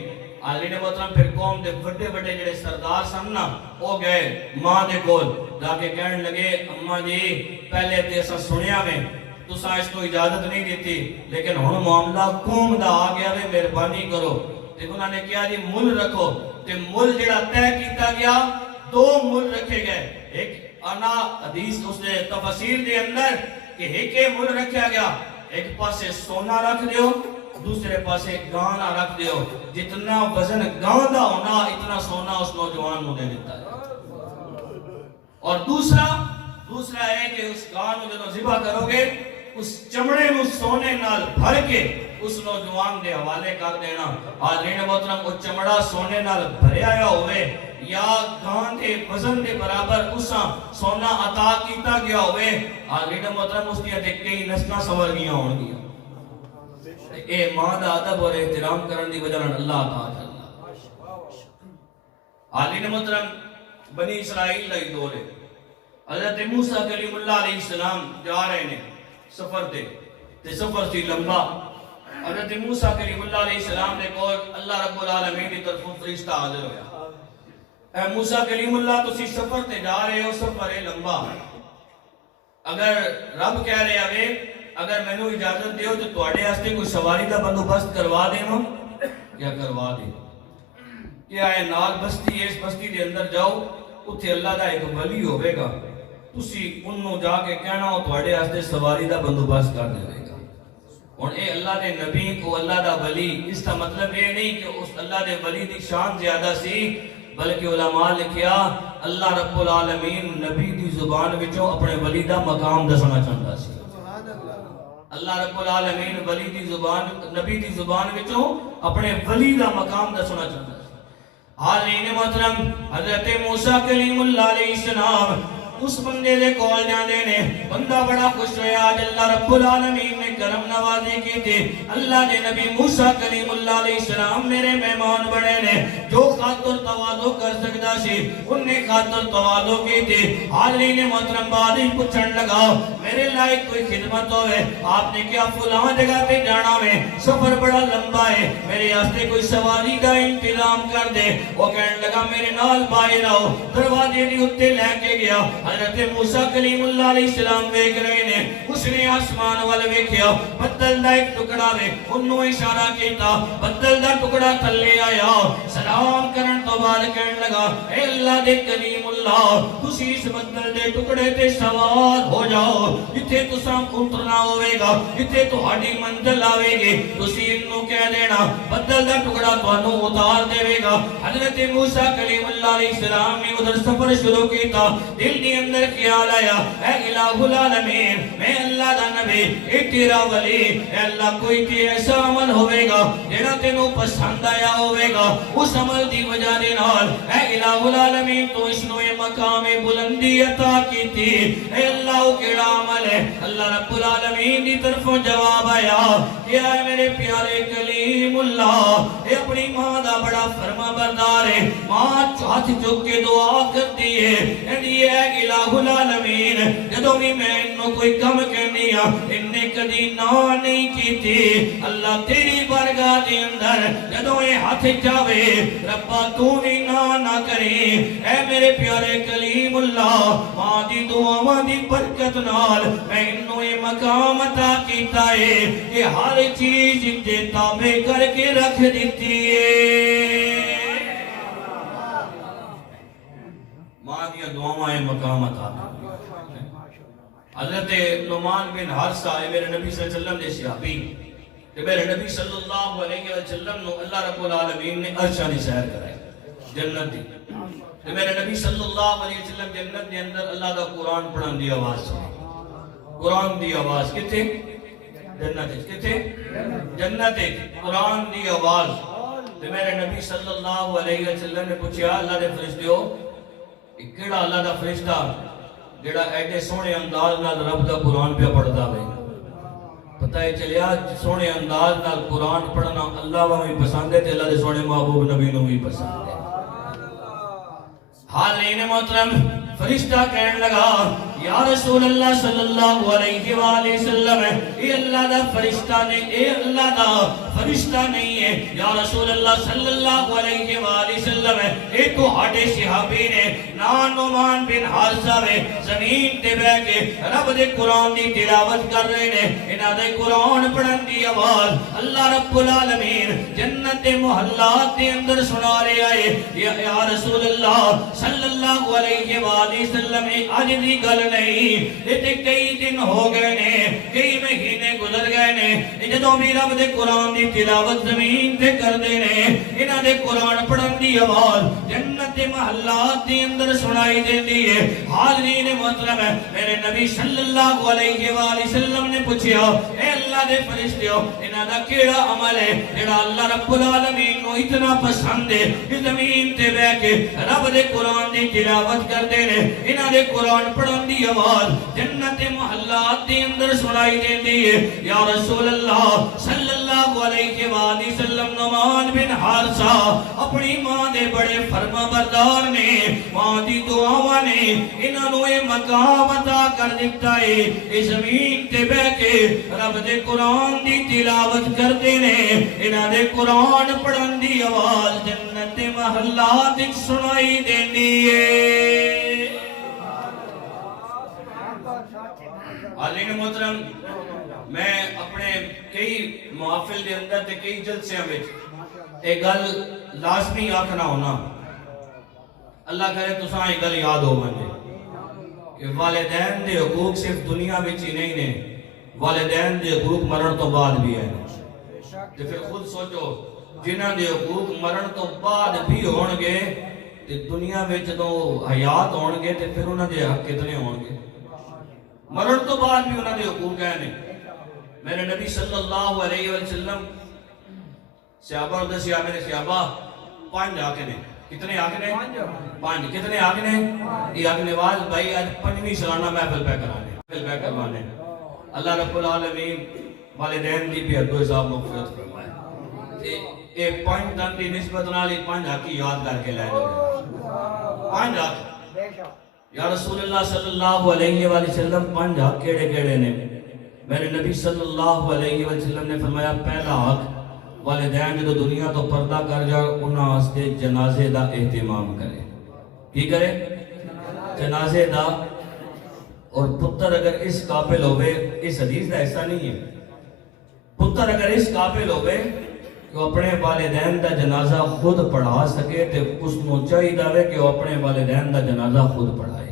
حاضرین محترم پھر قوم دے بڑے بڑے جڑے سردار سن نا وہ گئے ماں دے کول جا کے کہنے لگے اماں جی پہلے تے اساں سنیا میں تساں اس کو اجازت نہیں دیتی لیکن ہن معاملہ قوم دا آ گیا وے مہربانی کرو تے انہوں نے کہا جی مل رکھو تے مل جڑا طے کیتا گیا 2 مل رکھے گئے ایک انا حدیث اس نے تفسیر دے اندر کہ ایک مل رکھا گیا ایک پاسے سونا رکھ دیو دوسرے پاسے گانا رکھ دیو جتنا وزن گاں دا ہونا اتنا سونا اس نوجوان نو دے دیتا ہے اور دوسرا ہے کہ اس گاں نو جدوں ذبح کرو گے اس چمڑے نو سونے نال بھر کے اس نوجوان دے حوالے کر دینا حاضرین محترم وہ چمڑا سونے نال بھریا ہوئے یا گاں دے وزن دے برابر اساں سونا عطا کیتا گیا ہوئے حاضرین محترم اس دیاں تے کئی نسلاں سنور گیاں ہون گیاں اے ماں دا ادب اور احترام کرن دی وجہ نال اللہ تعالی حاضرین محترم بنی اسرائیل دا دور ہے حضرت موسیٰ کلیم اللہ علیہ السلام جا رہے ہیں سفر تے سفر سی لمبا حضرت موسیٰ کلیم اللہ علیہ السلام نے کہا اللہ رب العالمین کی طرف فرشتہ حاضر ہویا اے موسیٰ کلیم اللہ تسی سفر تے جا رہے ہو سفر ہے لمبا اگر رب کہہ رہے ہوئے اگر میں نے اجازت دیو تو تواڈے واسطے کوئی سواری دا بندوبست کروا دیواں یا کروا دے کہ آئے نال بستی اس بستی دے اندر جاؤ اتھے اللہ دا ایک ولی ہوئے گا تسی انہوں جا کے کہنا ہو تواڈے واسطے سواری دا بندوبست کر دے گا ہن اے اللہ دے نبی کو اللہ دا ولی، اس کا مطلب یہ نہیں کہ اس اللہ دے ولی دی شان زیادہ سی، بلکہ علماء لکھیا اللہ رب العالمین نبی دی زبان وچوں اپنے ولی دا مقام دسنا چاہتا سی۔ اللہ رب العالمین ولی دی زبان، نبی دی زبان وچوں اپنے ولی دا مقام دسنا چاہتا سی۔ حاضرین محترم، حضرت موسیٰ کلیم اللہ علیہ السلام اس بندے دے کول جاندے نے، بندہ بڑا خوش ہویا، آج اللہ رب العالمین نے کرم نوازی کی تھی، اللہ دے نبی موسیٰ کلیم اللہ علیہ السلام میرے مہمان بڑے نے، جو خاطر تواضع کر سکتا سی انہیں خاطر تواضع کی تھی۔ حاضرین محترم بعد ہی پوچھن لگا میرے لائق کوئی خدمت ہوئے، آپ نے کیا فلاں جگہ پہ جانا ہے، سفر بڑا لمبا ہے، میرے واسطے کوئی سواری کا انتظام کر دے۔ وہ کہنے لگا میرے نال باہر آؤ، دروازے دی اتنے لے کے گیا۔ حضرت موسیٰ کلیم اللہ علیہ السلام دیکھ رہے نے، اس نے آسمان والے ویکھیا، بدل دا ایک ٹکڑا وے، انہوں اشارہ کیتا، بدل دا ٹکڑا تھلے آیا، سلام کرن تو بعد کہنے لگا اے اللہ دے کلیم اللہ، تسی اس بدل دے ٹکڑے تے سوار ہو جاؤ، جتھے تساں اترنا ہوئے گا، جتھے تہاڈی منزل آوے گی، تسی انہوں کہہ دینا بدل دا ٹکڑا تانوں اتار دے گا۔ حضرت موسیٰ کلیم اللہ علیہ السلام نے ادھر سفر شروع کیتا، دل دی اندر خیال آیا اے الہ العالمین، میں اللہ دا نبی، اے تیرا ولی، اے اللہ کوئی تے ایسا عمل ہوئے گا جیڑا تینوں پسند آیا ہوئے گا، اس عمل دی وجہ دے نال اے الہ العالمین تو اس نو یہ مقام بلندی عطا کی تھی۔ اے اللہ وہ کیڑا عمل ہے؟ اللہ رب العالمین دی طرفوں جواب آیا کہ اے میرے پیارے کلیم اللہ، اے اپنی ماں دا بڑا فرما بردار ہے، ماں ہاتھ چک کے دعا کرتی ہے، اے الہ العالمین جدوں بھی میں انہوں کوئی کم کہنی ہاں انہیں کدی نہ نہیں کی تھی، اللہ تیری بارگاہ دے اندر جدوں یہ ہاتھ جاوے ربا تو بھی نہ کریں۔ اے میرے پیارے کلیم اللہ، ماں دی دعاواں دی برکت نال میں انہوں یہ مقام عطا کیتا ہے کہ ہر چیز دے تابع کر کے رکھ دیتی ہے۔ ماں دیا دعاواں مقام عطا۔ حضرت نعمان بن حارثہ میرے نبی صلی اللہ علیہ وسلم نے صحابی کہ میرے نبی صلی اللہ علیہ وسلم نے اللہ رب العالمین نے عرشاں دی سیر کرائی جنت دی، کہ میرے نبی صلی اللہ علیہ وسلم جنت دے اندر اللہ دا قرآن پڑھن دی آواز سنی، قرآن دی آواز کتے جنت ہے، کتے جنت ہے، قرآن دی آواز۔ کہ میرے نبی صلی اللہ علیہ وسلم نے پوچھا اللہ دے فرشتیو کیڑا اللہ دا فرشتہ جڑا ایڈے سونے انداز نال رب دا قرآن پہ پڑھدا وے؟ پتہ ہے چلیا سونے انداز نال قرآن پڑھنا اللہ وا بھی پسند ہے تے اللہ دے سونے محبوب نبی نو بھی پسند ہے۔ حاضرین محترم، فرشتہ کہنے لگا یا رسول اللہ صلی اللہ علیہ وآلہ وسلم، اے اللہ دا فرشتہ نہیں، اے اللہ دا فرشتہ نہیں ہے یا رسول اللہ صلی اللہ علیہ وآلہ وسلم، اے تو ہاڈے صحابی نے نعمان بن حارثہ وے، زمین تے بہ کے رب دے قرآن دی تلاوت کر رہے نے، انہاں دے قرآن پڑھن دی آواز اللہ رب العالمین جنت دے محلات دے اندر سنا رہے آئے۔ یا رسول اللہ صلی اللہ علیہ وآلہ وسلم، آج دی گل نہیں، یہ کئی دن ہو گئے نے، کئی مہینے گزر گئے نے، جدوں بھی رب دے قرآن دی تلاوت زمین تے کر دے نے، انہاں دے قرآن پڑھن دی آواز جنت دے محلات دے اندر سنائی دیندی ہے۔ حاضرین محترم، میرے نبی صلی اللہ علیہ وآلہ وسلم نے پوچھا اے اللہ دے فرشتیو انہاں دا کیڑا عمل ہے جڑا اللہ رب العالمین نو اتنا پسند ہے کہ زمین تے بیٹھ کے رب دے قرآن دی تلاوت کر دے نے، انہاں دے قرآن پڑھن دی آواز جنت محلات دے اندر سنائی دیندی ہے۔ یا رسول اللہ صلی اللہ علیہ وآلہ وسلم، نعمان بن حارثہ اپنی ماں دے بڑے فرما بردار نے، ماں دی دعاواں نے انہاں نو یہ مقام عطا کر دیتا ہے، اس زمین تے بیٹھ کے رب دے قرآن دی تلاوت کرتے نے، انہاں دے قرآن پڑھن دی آواز جنت محلات وچ سنائی دیندی ہے۔ حاضرین محترم، میں اپنے کئی محافل دے اندر تے کئی جلسیاں وچ ایک گل لازمی آکھنا ہونا، اللہ کرے تساں ایک گل یاد ہو منجے کہ والدین دے حقوق صرف دنیا وچ ہی نہیں نے، والدین دے حقوق مرن تو بعد بھی ہیں تے پھر خود سوچو جنہاں دے حقوق مرن تو بعد بھی ہون گے تے دنیا میں جدوں حیات ہون گے تے پھر انہاں دے حق کتنے ہون گے مرن تو بعد بھی انہاں دے حقوق ہیں میرے نبی صلی اللہ علیہ وسلم صحابہ نے دسیا میرے صحابہ 5 حق نے کتنے حق نے 5 کتنے حق نے یہ حق نواز بھائی آج 5ویں سالانہ محفل پہ کروانے اللہ رب العالمین والدین دی بھی حد و حساب مغفرت فرمائے اے 5 دن دی نسبت نال 5 حق کی یاد کر کے لے جاؤ 5 حق یا رسول اللہ صلی اللہ علیہ وآلہ وسلم 5 حق کیڑے کیڑے نے میرے نبی صلی اللہ علیہ وسلم نے فرمایا پہلا حق والدین جو دنیا تو پردہ کر جا انہاں واسطے جنازے دا اہتمام کرے کی کرے جنازے دا اور پتر اگر اس قابل ہوئے اس حدیث دا حصہ نہیں ہے پتر اگر اس قابل ہوئے کہ وہ اپنے والدین دا جنازہ خود پڑھا سکے تو اس نو چاہیے داوے کہ وہ اپنے والدین دا جنازہ خود پڑھائے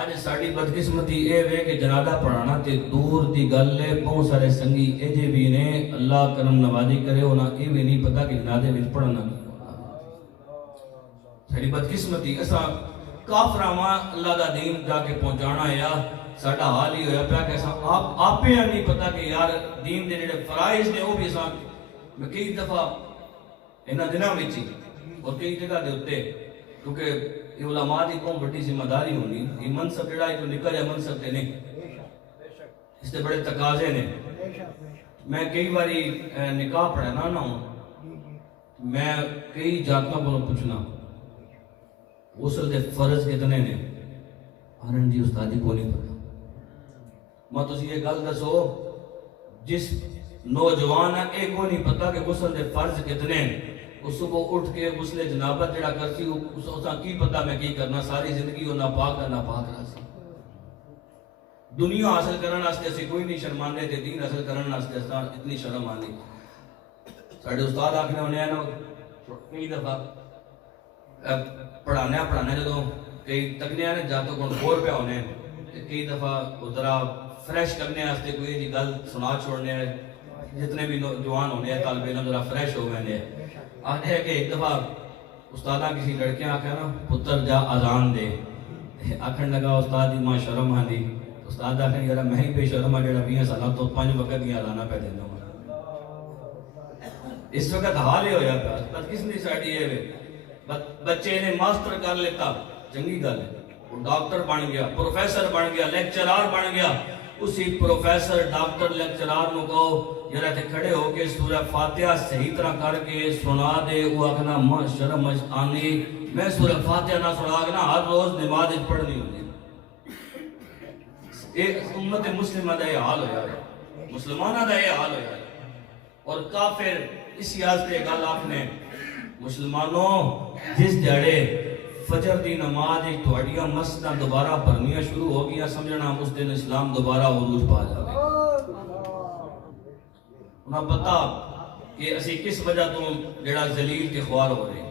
آج ساڑی بدقسمتی اے وے کہ جنازہ پڑھانا تے دور دی گل ہے بہت سارے سنگی اے جے بھی نے اللہ کرم نوازی کرے انہاں اے بھی نہیں پتا کہ جنازے وچ پڑھنا کی ساڑی بدقسمتی اساں کافراں اللہ دا دین جا کے پہنچانا ہے ساڈا حال ہی ہویا پیا کہ اساں آپ ہی نہیں پتا کہ یار دین دے جڑے فرائض نے وہ بھی اساں میں کئی دفعہ انہاں دناں وچ اور کئی جگہ دے اوتے کیونکہ یہ علماء دی قوم بڑی ذمہ داری ہونی یہ منصب جڑا ہے تو نکل جائے منصب تے نہیں اس تے بڑے تقاضے نے میں کئی باری نکاح پڑھنا نہ ہوں میں کئی جاتوں کو پوچھنا غسل دے فرض کتنے نے آرن جی استادی کو نہیں پتا میں تو یہ گل دسو جس نوجوان ہے ایک کو نہیں پتا کہ غسل دے فرض کتنے ہیں اس صبح اٹھ کے غسل جنابت جڑا کرسی اساں کی پتا میں کی کرنا ساری زندگی وہ ناپاک رہسی دنیا حاصل کرنے واسطے اسی کوئی نہیں شرماندے تے دین حاصل کرنے واسطے اساں اتنی شرم آندی ساڈے استاد آکھنے ہونے ہیں نا کئی دفعہ پڑھانے جدوں کئی تکنے نے جاتوں کو بور پہ ہونے تے کئی دفعہ ذرا فریش کرنے واسطے کوئی جی گل سنا چھوڑنے جتنے بھی جوان ہونے ہیں طالب علم ذرا فریش ہو گئے آتے ہیں کہ ایک دفعہ استادہ کسی لڑکیاں آکھا نا پتر جا اذان دے آکھن لگا استاد دی ماں شرم آندی استاد آکھن یارا میں ہی پہ شرم آ جڑا 20 سالاں تو 5 وقت دی اذاناں پہ دینا اس وقت حال ہی ہویا پیا بس کس نے ساڈی ہے بچے نے ماسٹر کر لیتا چنگی گل ہے وہ ڈاکٹر بن گیا پروفیسر بن گیا لیکچرار بن گیا اسی پروفیسر ڈاکٹر لیکچرار نو کہو جرا تے کھڑے ہو کے سورہ فاتحہ صحیح طرح کر کے سنا دے وہ آکھنا ماں شرم آنی میں سورہ فاتحہ نہ سنا کے ہر روز نماز پڑھنی ہوتی ایک امت مسلمہ دا یہ حال ہویا ہے مسلمانہ دا یہ حال ہویا ہے اور کافر اسی آستے گل آکھنے مسلمانوں جس جڑے فجر دی نماز ایک تھوڑیاں مسجداں دوبارہ بھرنیاں شروع ہو گیا سمجھنا اس دن اسلام دوبارہ عروج پا جاوے انہاں پتا کہ اسی کس وجہ تو جڑا ذلیل کے خوار ہو رہے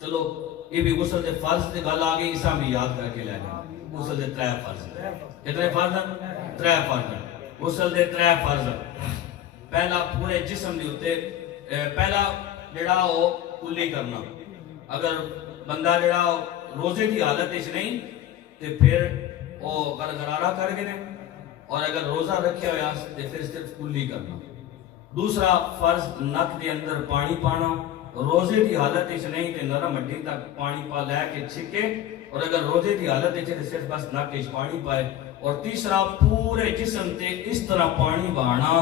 چلو یہ بھی غسل دے فرض تے گل آ گئی اساں بھی یاد کر کے لے جائیں غسل دے 3 فرض کتنے فرض ہیں 3 فرض غسل دے 3 فرض پہلا پورے جسم دے اوتے پہلا جڑا او کلی کرنا اگر بندہ جڑا روزے دی حالت اس نہیں تے پھر او غرغرارہ کر گئے اور اگر روزہ رکھیا ہوا تے پھر صرف کلی کرنا دوسرا فرض نک دے اندر پانی پانا روزے دی حالت اس نہیں تے نرم ہڈی تک پانی پا لے کے چھکے اور اگر روزے دی حالت اس صرف بس نک وچ پانی پائے اور تیسرا پورے جسم تے اس طرح پانی بہانا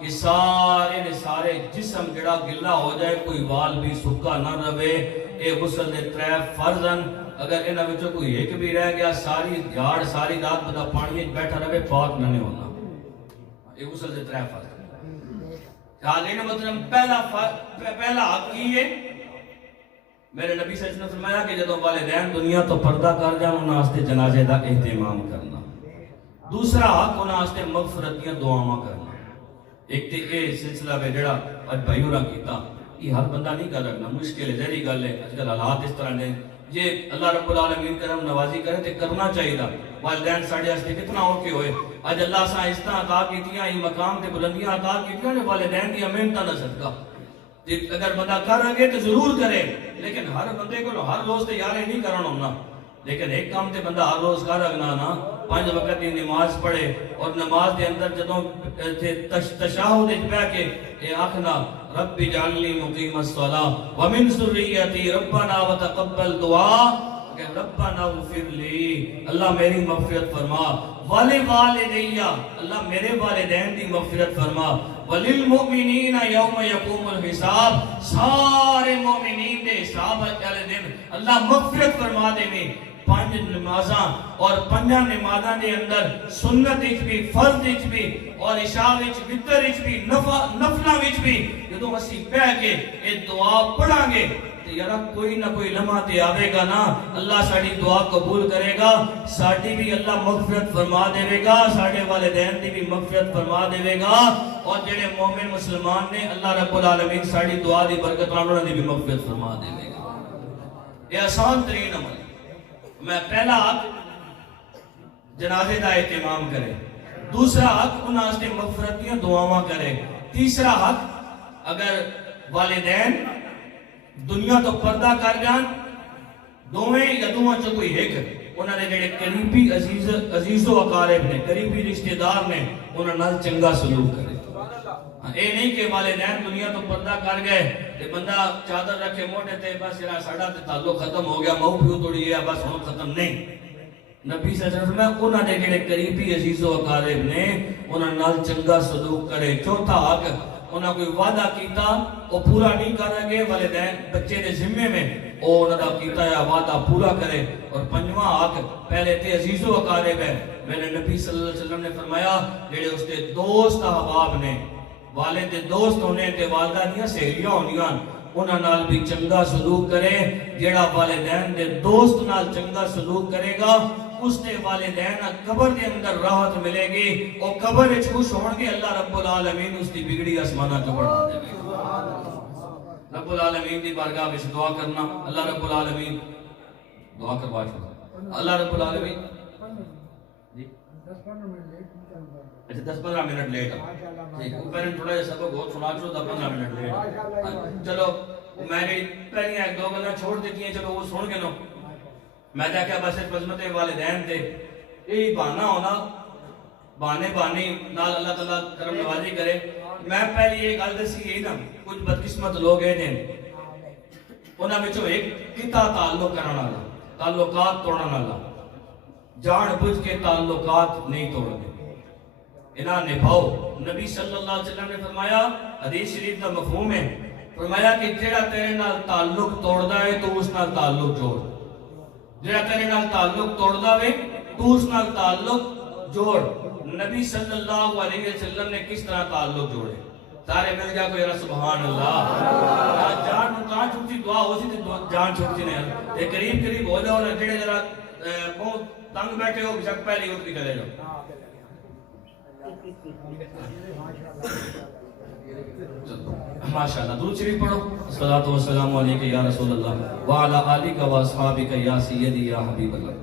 کہ سارے جسم جڑا گلا ہو جائے کوئی وال بھی سکا نہ رہے اے غسل دے 3 فرض ہیں اگر انہاں وچوں کوئی ایک بھی رہ گیا ساری دیہاڑ ساری رات بندہ پانی وچ بیٹھا رہے پاک نہ ہونا اے غسل دے 3 فرض حال یہ مطلب پہلا حق کی ہے میرے نبی صلی اللہ علیہ وسلم نے فرمایا کہ جدوں والدین دنیا تو پردہ کر جان انہاں واسطے جنازے دا اہتمام کرنا دوسرا حق انہاں واسطے مغفرت دیاں دعاواں کرنا ایک تے یہ سلسلہ میں جڑا اج بھائی ہوراں کیتا یہ ہر بندہ نہیں کر رکھنا مشکل ہے ذری گل ہے اج کل حالات اس طرح نے یہ اللہ رب العالمین کرم نوازی کرے تے کرنا چاہیے والدین ساڑھے ہستے کتنا اوکے ہوئے اج اللہ سا اس طرح عطا کیتیاں ہی مقام تے بلندیاں عطا کیتیاں نے والدین دی محنتاں دا صدقہ اگر بندہ کر رہے تو ضرور کرے لیکن ہر بندے کو ہر روز تے یارے نہیں کرنا ہونا لیکن ایک کام تے بندہ ہر روز کر رکھنا نا 5 وقت کی نماز پڑھے اور نماز دے اندر جدوں تشہد وچ بیٹھ کے اے آکھنا رب اجعلنی مقیم الصلاۃ ومن ذریتی ربنا وتقبل دعا کہ ربنا اغفر لی اللہ میری مغفرت فرما والدیا اللہ میرے والدین دی مغفرت فرما وللمؤمنین یوم یقوم الحساب سارے مومنین دے حساب والے دن اللہ مغفرت فرما دے میں 5 نمازاں اور 5 نمازاں دے اندر سنت وچ بھی فرض وچ بھی اور عشاء وچ وتر وچ بھی نفلاں وچ بھی جدوں اسی بیٹھ کے اے دعا پڑھاں گے تے یار کوئی نہ کوئی لمحہ تے آوے گا نا اللہ ساڈی دعا قبول کرے گا ساڈی بھی اللہ مغفرت فرما دے گا ساڈے والدین دی بھی مغفرت فرما دے گا اور جڑے مومن مسلمان نے اللہ رب العالمین ساڈی دعا دی برکت نال انہاں دی بھی مغفرت فرما دے گا یہ آسان ترین عمل میں پہلا حق جنازے دا اہتمام کرے دوسرا حق انہاں واسطے مغفرت دی دعاواں کرے تیسرا حق اگر والدین دنیا تو پردہ کر جان دوویں یا دوواں چ کوئی ایک انہاں دے جڑے قریبی عزیز و اقارب نے قریبی رشتہ دار نے انہاں نال چنگا سلوک کرے اے نہیں کہ والدین دنیا تو پردہ کر گئے تے بندہ چادر رکھے موٹے تے بس یار ساڈا تے تعلق ختم ہو گیا ماں پیو توڑی ہے بس ہن ختم نہیں نبی صلی اللہ علیہ وسلم انہاں دے جڑے قریبی عزیز و اقارب نے انہاں نال چنگا سلوک کرے چوتھا حق انہاں کوئی وعدہ کیتا وہ پورا نہیں کر گئے والدین بچے دے ذمے میں او انہاں دا کیتا ہے وعدہ پورا کرے اور پنجواں حق پہلے تے عزیز و اقارب ہے میرے نبی صلی اللہ علیہ وسلم نے فرمایا جڑے اس دے دوست احباب نے والد دے دوست ہونے تے والدہ دیاں سہیلیاں ہونیاں انہاں نال بھی چنگا سلوک کرے جیڑا والدین دے دوست نال چنگا سلوک کرے گا اس دے والدین قبر دے اندر راحت ملے گی اور قبر وچ خوش ہون گے اللہ رب العالمین اس دی بگڑی آسماناں تے بڑھا دے گا رب العالمین دی بارگاہ وچ دعا کرنا اللہ رب العالمین دعا کروا چھوڑا اللہ رب العالمین جی 10-15 منٹ لیٹ ٹھیک ہے پہلے تھوڑا جا سبق بہت سنا چھو 15 منٹ لیٹ چلو میں نے پہلی ایک دو گلاں چھوڑ دیتی ہیں چلو وہ سن کے نو میں دیکھا بس عظمت والدین تے یہی بہانہ ہونا بہانے نال اللہ تعالیٰ کرم نوازی کرے میں پہلی یہ گل دسی یہی نا کچھ بدقسمت لوگ ہیں انہاں وچوں ایک کتا تعلق کرنا والا تعلقات توڑن والا جان بوجھ کے تعلقات نہیں توڑنے انہاں نبھاؤ نبی صلی اللہ علیہ وسلم نے فرمایا حدیث شریف کا مفہوم ہے فرمایا کہ جڑا تیرے نال تعلق توڑدا ہے تو اس نال تعلق جوڑ جڑا تیرے نال تعلق توڑدا ہے تو اس نال تعلق جوڑ نبی صلی اللہ علیہ وسلم نے کس طرح تعلق جوڑے سارے مل جا کوئی سبحان اللہ جان کہاں چھوٹی دعا ہو سی تے جان چھوٹی نہیں تے قریب ہو جاؤ نا جڑے ذرا بہت تنگ بیٹھے ہو جگ پہلے اٹھ کے چلے جاؤ ماشاءاللہ درود شریف پڑھو الصلوۃ والسلام علیک یا رسول اللہ وعلی آلک و اصحابک یا سیدی یا حبیب اللہ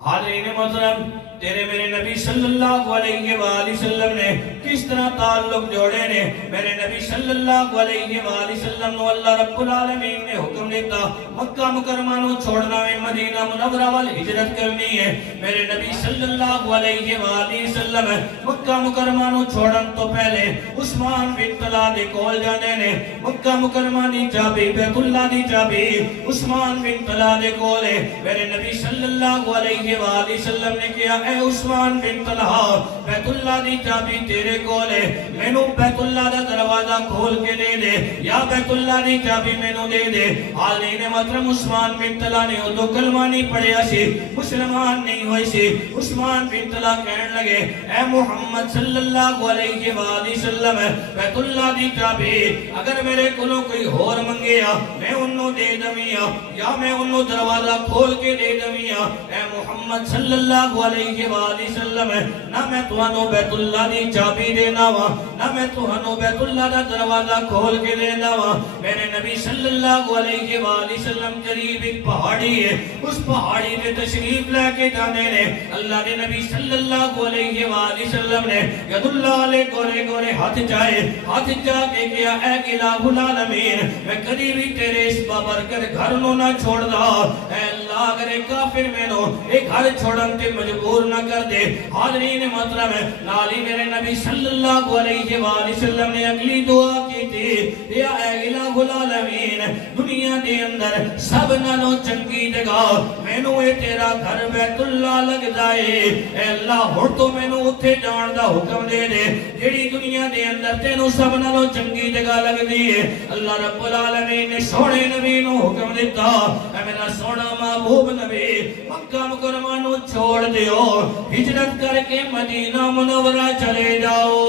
حاضرین محترم تیرے میرے نبی صلی اللہ علیہ وآلہ وسلم نے کس طرح تعلق جوڑے نے میرے نبی صلی اللہ علیہ وآلہ وسلم نو اللہ رب العالمین نے حکم دیتا مکہ مکرمہ نو چھوڑنا ہے مدینہ منورہ وال ہجرت کرنی ہے میرے نبی صلی اللہ علیہ وآلہ وسلم مکہ مکرمہ نو چھوڑن تو پہلے عثمان بن طلحہ دے کول جاندے نے مکہ مکرمہ دی چابی بیت اللہ دی چابی عثمان بن طلحہ دے کول ہے میرے نبی صلی اللہ علیہ وآلہ وسلم نے کیا اے عثمان بن طلحہ بیت اللہ دی چابی تیرے کول ہے مینوں بیت اللہ دا دروازہ کھول کے دے دے یا بیت اللہ دی چابی مینوں دے دے حالین محترم عثمان بن طلحہ نے ادو کلمہ نہیں پڑھیا سی مسلمان نہیں ہوئی سی عثمان بن طلحہ کہنے لگے اے محمد صلی اللہ علیہ وآلہ وسلم بیت اللہ دی چابی اگر میرے کولوں کوئی ہور منگیا میں انہوں دے دویاں یا میں انہوں دروازہ کھول کے دے دویاں اے محمد صلی اللہ علیہ وآلہ وسلم نہ میں تہانوں بیت اللہ دی چابی دینا وا نہ میں تہانوں بیت اللہ دا دروازہ کھول کے دینا وا میرے نبی صلی اللہ علیہ وآلہ وسلم قریب ایک پہاڑی ہے اس پہاڑی پہ تشریف لے کے جانے نے اللہ کے نبی صلی اللہ علیہ وآلہ وسلم نے ید اللہ علیہ گورے گورے ہاتھ جا کے کیا اے الہ العالمین میں کبھی بھی تیرے اس بابرکت گھر نو نہ چھوڑ دا اے اللہ اگر ایک کافر میں نو ایک گھر چھوڑن تے مجبور نہ کر دے حاضرین محترم نالی میرے نبی صلی اللہ علیہ وآلہ وسلم نے اگلی دعا کی تھی یا اے الہ العالمین دنیا دے اندر سب نالوں چنگی جگہ مینوں اے تیرا گھر بیت اللہ لگ جائے اے اللہ ہن تو مینوں اوتھے جان دا حکم دے دے جڑی دنیا دے اندر تینوں سب نالوں چنگی جگہ لگ دی ہے اللہ رب العالمین نے سونے نبی نو حکم دیتا اے میرا سونا محبوب نبی مکہ مکرمہ نو چھوڑ دیو ہجرت کر کے مدینہ منورہ چلے جاؤ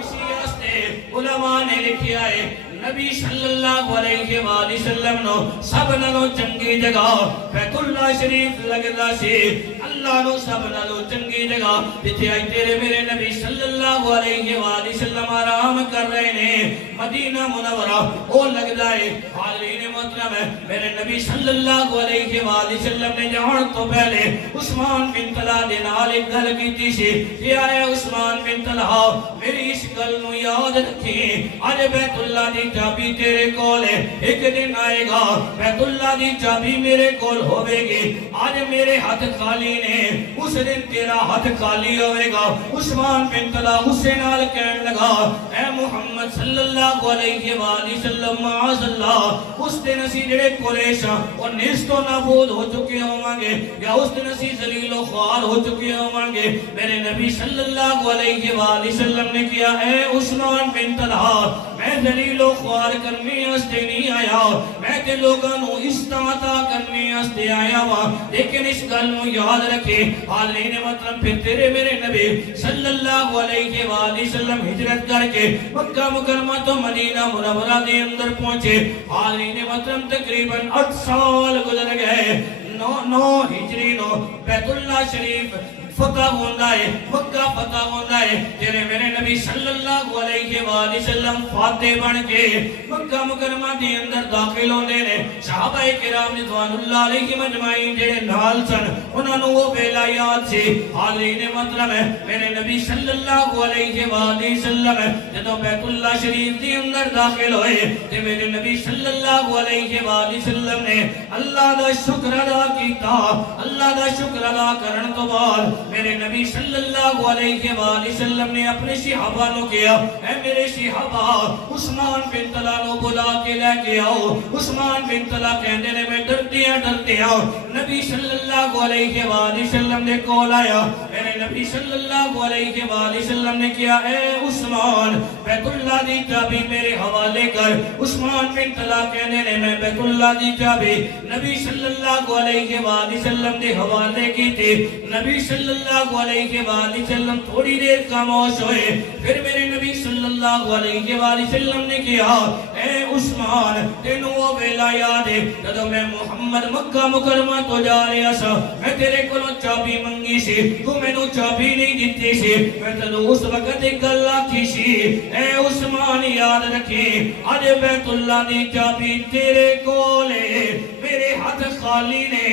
اسی راستے علماء نے لکھیا ہے نبی صلی اللہ علیہ وآلہ وسلم نو سب نالوں چنگی جگہ بیت اللہ شریف لگدا سی اللہ نو سب نالوں چنگی جگہ جتھے آئی تیرے میرے نبی صلی اللہ علیہ وآلہ وسلم آرام کر رہے نے مدینہ منورہ او لگدا ہے حاضرین محترم میرے نبی صلی اللہ علیہ وآلہ وسلم نے جان تو پہلے عثمان بن طلحہ دے نال ایک گل کیتی سی کہ اے عثمان بن طلحہ میری اس گل نو یاد رکھی اج بیت اللہ دی چابی تیرے کول ہے ایک دن آئے گا بیت اللہ دی چابی میرے کول ہوے گی آج میرے ہاتھ خالی نے اس دن تیرا ہاتھ خالی ہوئے گا عثمان بن طلحہ اسے نال کہنے لگا اے محمد صلی اللہ علیہ وآلہ وسلم معاذ اللہ اس دن اسی جڑے قریش اور نیست و نابود ہو چکے ہوں گے یا اس دن اسی ذلیل و خوار ہو چکے ہوں گے میرے نبی صلی اللہ علیہ وآلہ وسلم نے کیا اے عثمان بن طلحہ میں ذلیل و خوار کرنے ہستے نہیں آیا میں تے لوگاں نو استعطا کرنے ہستے آیا ہوا لیکن اس گل نو یاد رکھے حاضرین محترم پھر تیرے میرے نبی صلی اللہ علیہ وآلہ وسلم ہجرت کر کے مکہ مکرمہ تو مدینہ منورہ دے اندر پہنچے حاضرین محترم تقریباً 8 سال گزر گئے 9 ہجری نو بیت اللہ شریف فتح ہوندہ ہے مکہ فتح ہوندہ ہے تیرے میرے نبی صلی اللہ علیہ وآلہ وسلم فاتح بن کے مکہ مکرمہ دے اندر داخل ہوندے نے صحابہ کرام رضوان اللہ علیہ مجمعین جڑے نال سن انہاں نوں وہ ویلا یاد سی حاضرین محترم میرے نبی صلی اللہ علیہ وآلہ وسلم جدوں بیت اللہ شریف دے اندر داخل ہوئے تے میرے نبی صلی اللہ علیہ وآلہ وسلم نے اللہ دا شکر ادا کیتا اللہ دا شکر ادا کرن تو بعد میرے نبی صلی اللہ علیہ وآلہ وسلم نے اپنے صحابہ نو کیا اے میرے صحابہ عثمان بن طلحہ نو بلا کے لے کے آؤ عثمان بن طلحہ کہندے نے میں ڈرتے آؤ نبی صلی اللہ علیہ وآلہ وسلم نے کول آیا میرے نبی صلی اللہ علیہ وآلہ وسلم نے کیا اے عثمان بیت اللہ دی چابی میرے حوالے کر عثمان بن طلحہ کہندے نے میں بیت اللہ دی چابی نبی صلی اللہ علیہ وآلہ وسلم نے حوالے کی تھی نبی صلی اللہ علیہ وآلہ وسلم تھوڑی دیر خاموش ہوئے پھر میرے نبی صلی اللہ علیہ وآلہ وسلم نے کیا اے عثمان تینوں وہ ویلا یاد ہے جدوں میں محمد مکہ مکرمہ تو جا رہا سا میں تیرے کو چابی منگی سی تو میں نو چابی نہیں دیتی سی میں تینوں اس وقت ایک گل آکھی سی اے عثمان یاد رکھی آج بیت اللہ دی چابی تیرے کولے میرے ہاتھ خالی نے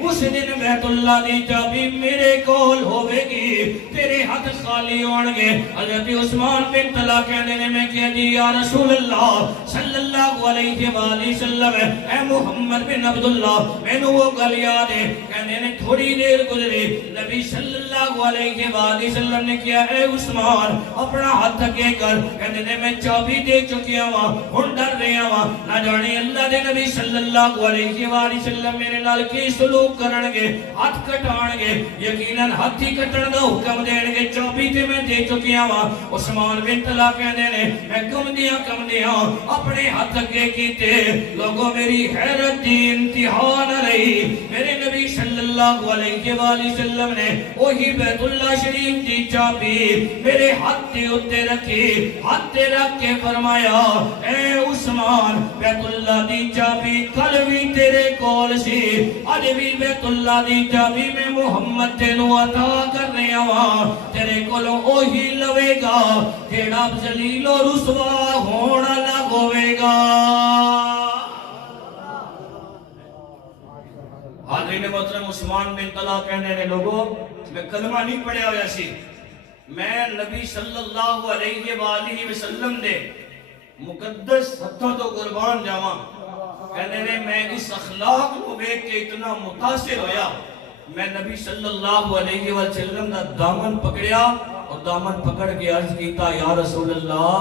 اس دن بیت اللہ دی چابی میرے کول ہوئے گی تیرے ہاتھ خالی ہونگے حضرت عثمان بن طلحہ کہنے نے میں کہا جی یا رسول اللہ صلی اللہ علیہ وآلہ وسلم اے محمد بن عبداللہ میں نو وہ گل یاد ہے کہنے نے تھوڑی دیر گزری نبی صلی اللہ علیہ وآلہ وسلم نے کیا اے عثمان اپنا ہاتھ تھکے کر کہنے نے میں چابی دے چکیا ہوا ہن ڈر رہا ہوا نہ جانے اللہ دے نبی صلی اللہ علیہ وآلہ وسلم میرے نال کی سلوک کرنگے ہاتھ کٹانگے یقیناً ہاتھی کٹن دا حکم دینگے چابی تے میں دے چکیا ہوا عثمان بن طلحہ کہنے نے میں کم دیا اپنے ہاتھ اگے کیتے لوگوں میری حیرت دی انتہا نہ رہی میرے نبی صلی اللہ اللہ علیہ وآلہ وسلم نے وہی بیت اللہ شریف دی چابی میرے ہاتھ تے اتے رکھی، ہاتھ تے رکھ کے فرمایا اے عثمان بیت اللہ دی چابی کل بھی تیرے کول سی، اج بھی بیت اللہ دی چابی میں محمد تینوں عطا کرنے آواں، تیرے کولوں وہی لوے گا جیڑا ذلیل و رسوا ہونا نہ ہوے گا۔ حاضرین محترم، عثمان بن طلحہ کہنے نے لوگوں میں کلمہ نہیں پڑھیا ہویا سی، میں نبی صلی اللہ علیہ وآلہ وسلم دے مقدس ہتھوں تو قربان جاواں، کہنے نے میں اس اخلاق کو دیکھ کے اتنا متاثر ہویا، میں نبی صلی اللہ علیہ وسلم دا دامن پکڑیا اور دامن پکڑ کے عرض کیتا یا رسول اللہ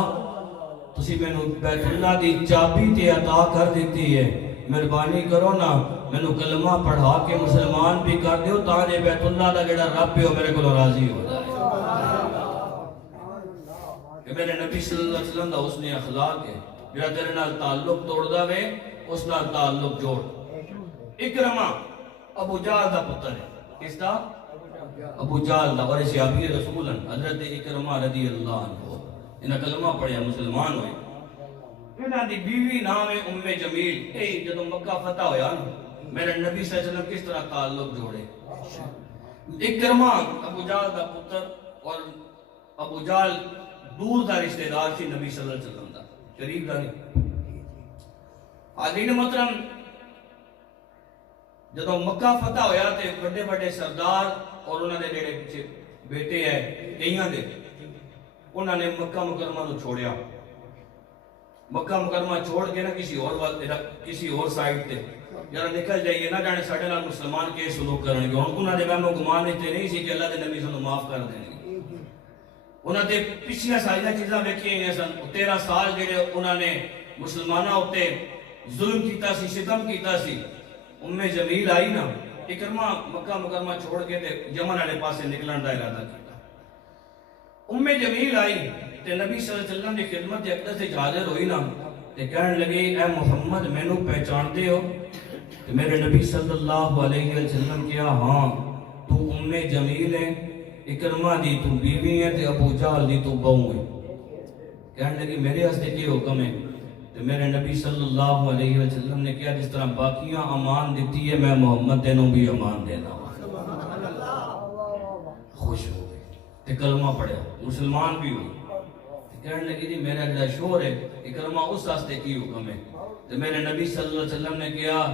تسی میں نو بیت اللہ دی چابی تے عطا کر دیتی ہے، مہربانی کرو نا مینوں کلمہ پڑھا کے مسلمان بھی کر دیو تاکہ بیت اللہ دا جڑا رب ہے میرے کو راضی ہو جائے۔ کہ میرے نبی صلی اللہ علیہ وسلم دا حسن اخلاق ہے، جڑا تیرے نال تعلق توڑ دا وے اس نال تعلق جوڑ۔ اکرمہ ابو جہل دا پتر ہے، کس دا؟ ابو جہل دا، اور صحابی رسول حضرت اکرمہ رضی اللہ عنہ، انہاں کلمہ پڑھیا مسلمان ہوئے۔ انہاں دی بیوی نام ہے ام جمیل، اے جدوں مکہ فتح ہویا نا میرے نبی صلی اللہ علیہ وسلم کس طرح تعلق جوڑے۔ اکرمہ ابو جہل دا پتر، اور ابو جہل دور دا رشتہ دار سی نبی صلی اللہ علیہ وسلم دا، قریب دا نہیں۔ حاضرین محترم، جدوں مکہ فتح ہویا تے بڑے بڑے سردار اور انہاں دے جڑے پیچھے بیٹے ہیں کئیاں دے، انہاں نے مکہ مکرمہ نو چھوڑیا، مکہ مکرمہ چھوڑ کے نا کسی اور سائٹ تے یار نکل جائیے، نہ جانے ساڑھے نال مسلمان کے سلوک کرنے گے، انہاں دے وہم و گمان تے نہیں سی کہ اللہ دے نبی صلی معاف کر دیں گے، انہاں دے پچھلیاں ساریاں چیزاں ویکھیاں ہیں سن، 13 سال جڑے انہاں نے مسلماناں اُتے ظلم کیتا سی، ستم کیتا سی۔ ام جمیل آئی نا، اکرمہ مکہ مکرمہ چھوڑ کے تے یمن والے پاسے نکلن دا ارادہ کیتا۔ ام جمیل آئی تے نبی صلی اللہ علیہ وسلم کی خدمت اقدس سے حاضر ہوئی نا تے کہنے لگی اے محمد مینوں پہچانتے ہو؟ تے میرے نبی صلی اللہ علیہ وسلم کیا ہاں تو ام جمیل ہے، اکرمہ دی تو بیوی ہے تے ابو جہل دی تو بہو ہے۔ کہنے لگی میرے ہستے کی حکم ہے؟ تو میرے نبی صلی اللہ علیہ وسلم نے کیا جس طرح باقیاں امان دیتی ہے میں محمد دینوں بھی امان دینا ہوں۔ خوش ہو گئے تے کلمہ پڑھیا، مسلمان بھی ہوئی۔ کہنے لگی جی میرا جڑا شور ہے اکرمہ اس واسطے کی حکم ہے؟ تو میرے نبی صلی اللہ علیہ وسلم نے کیا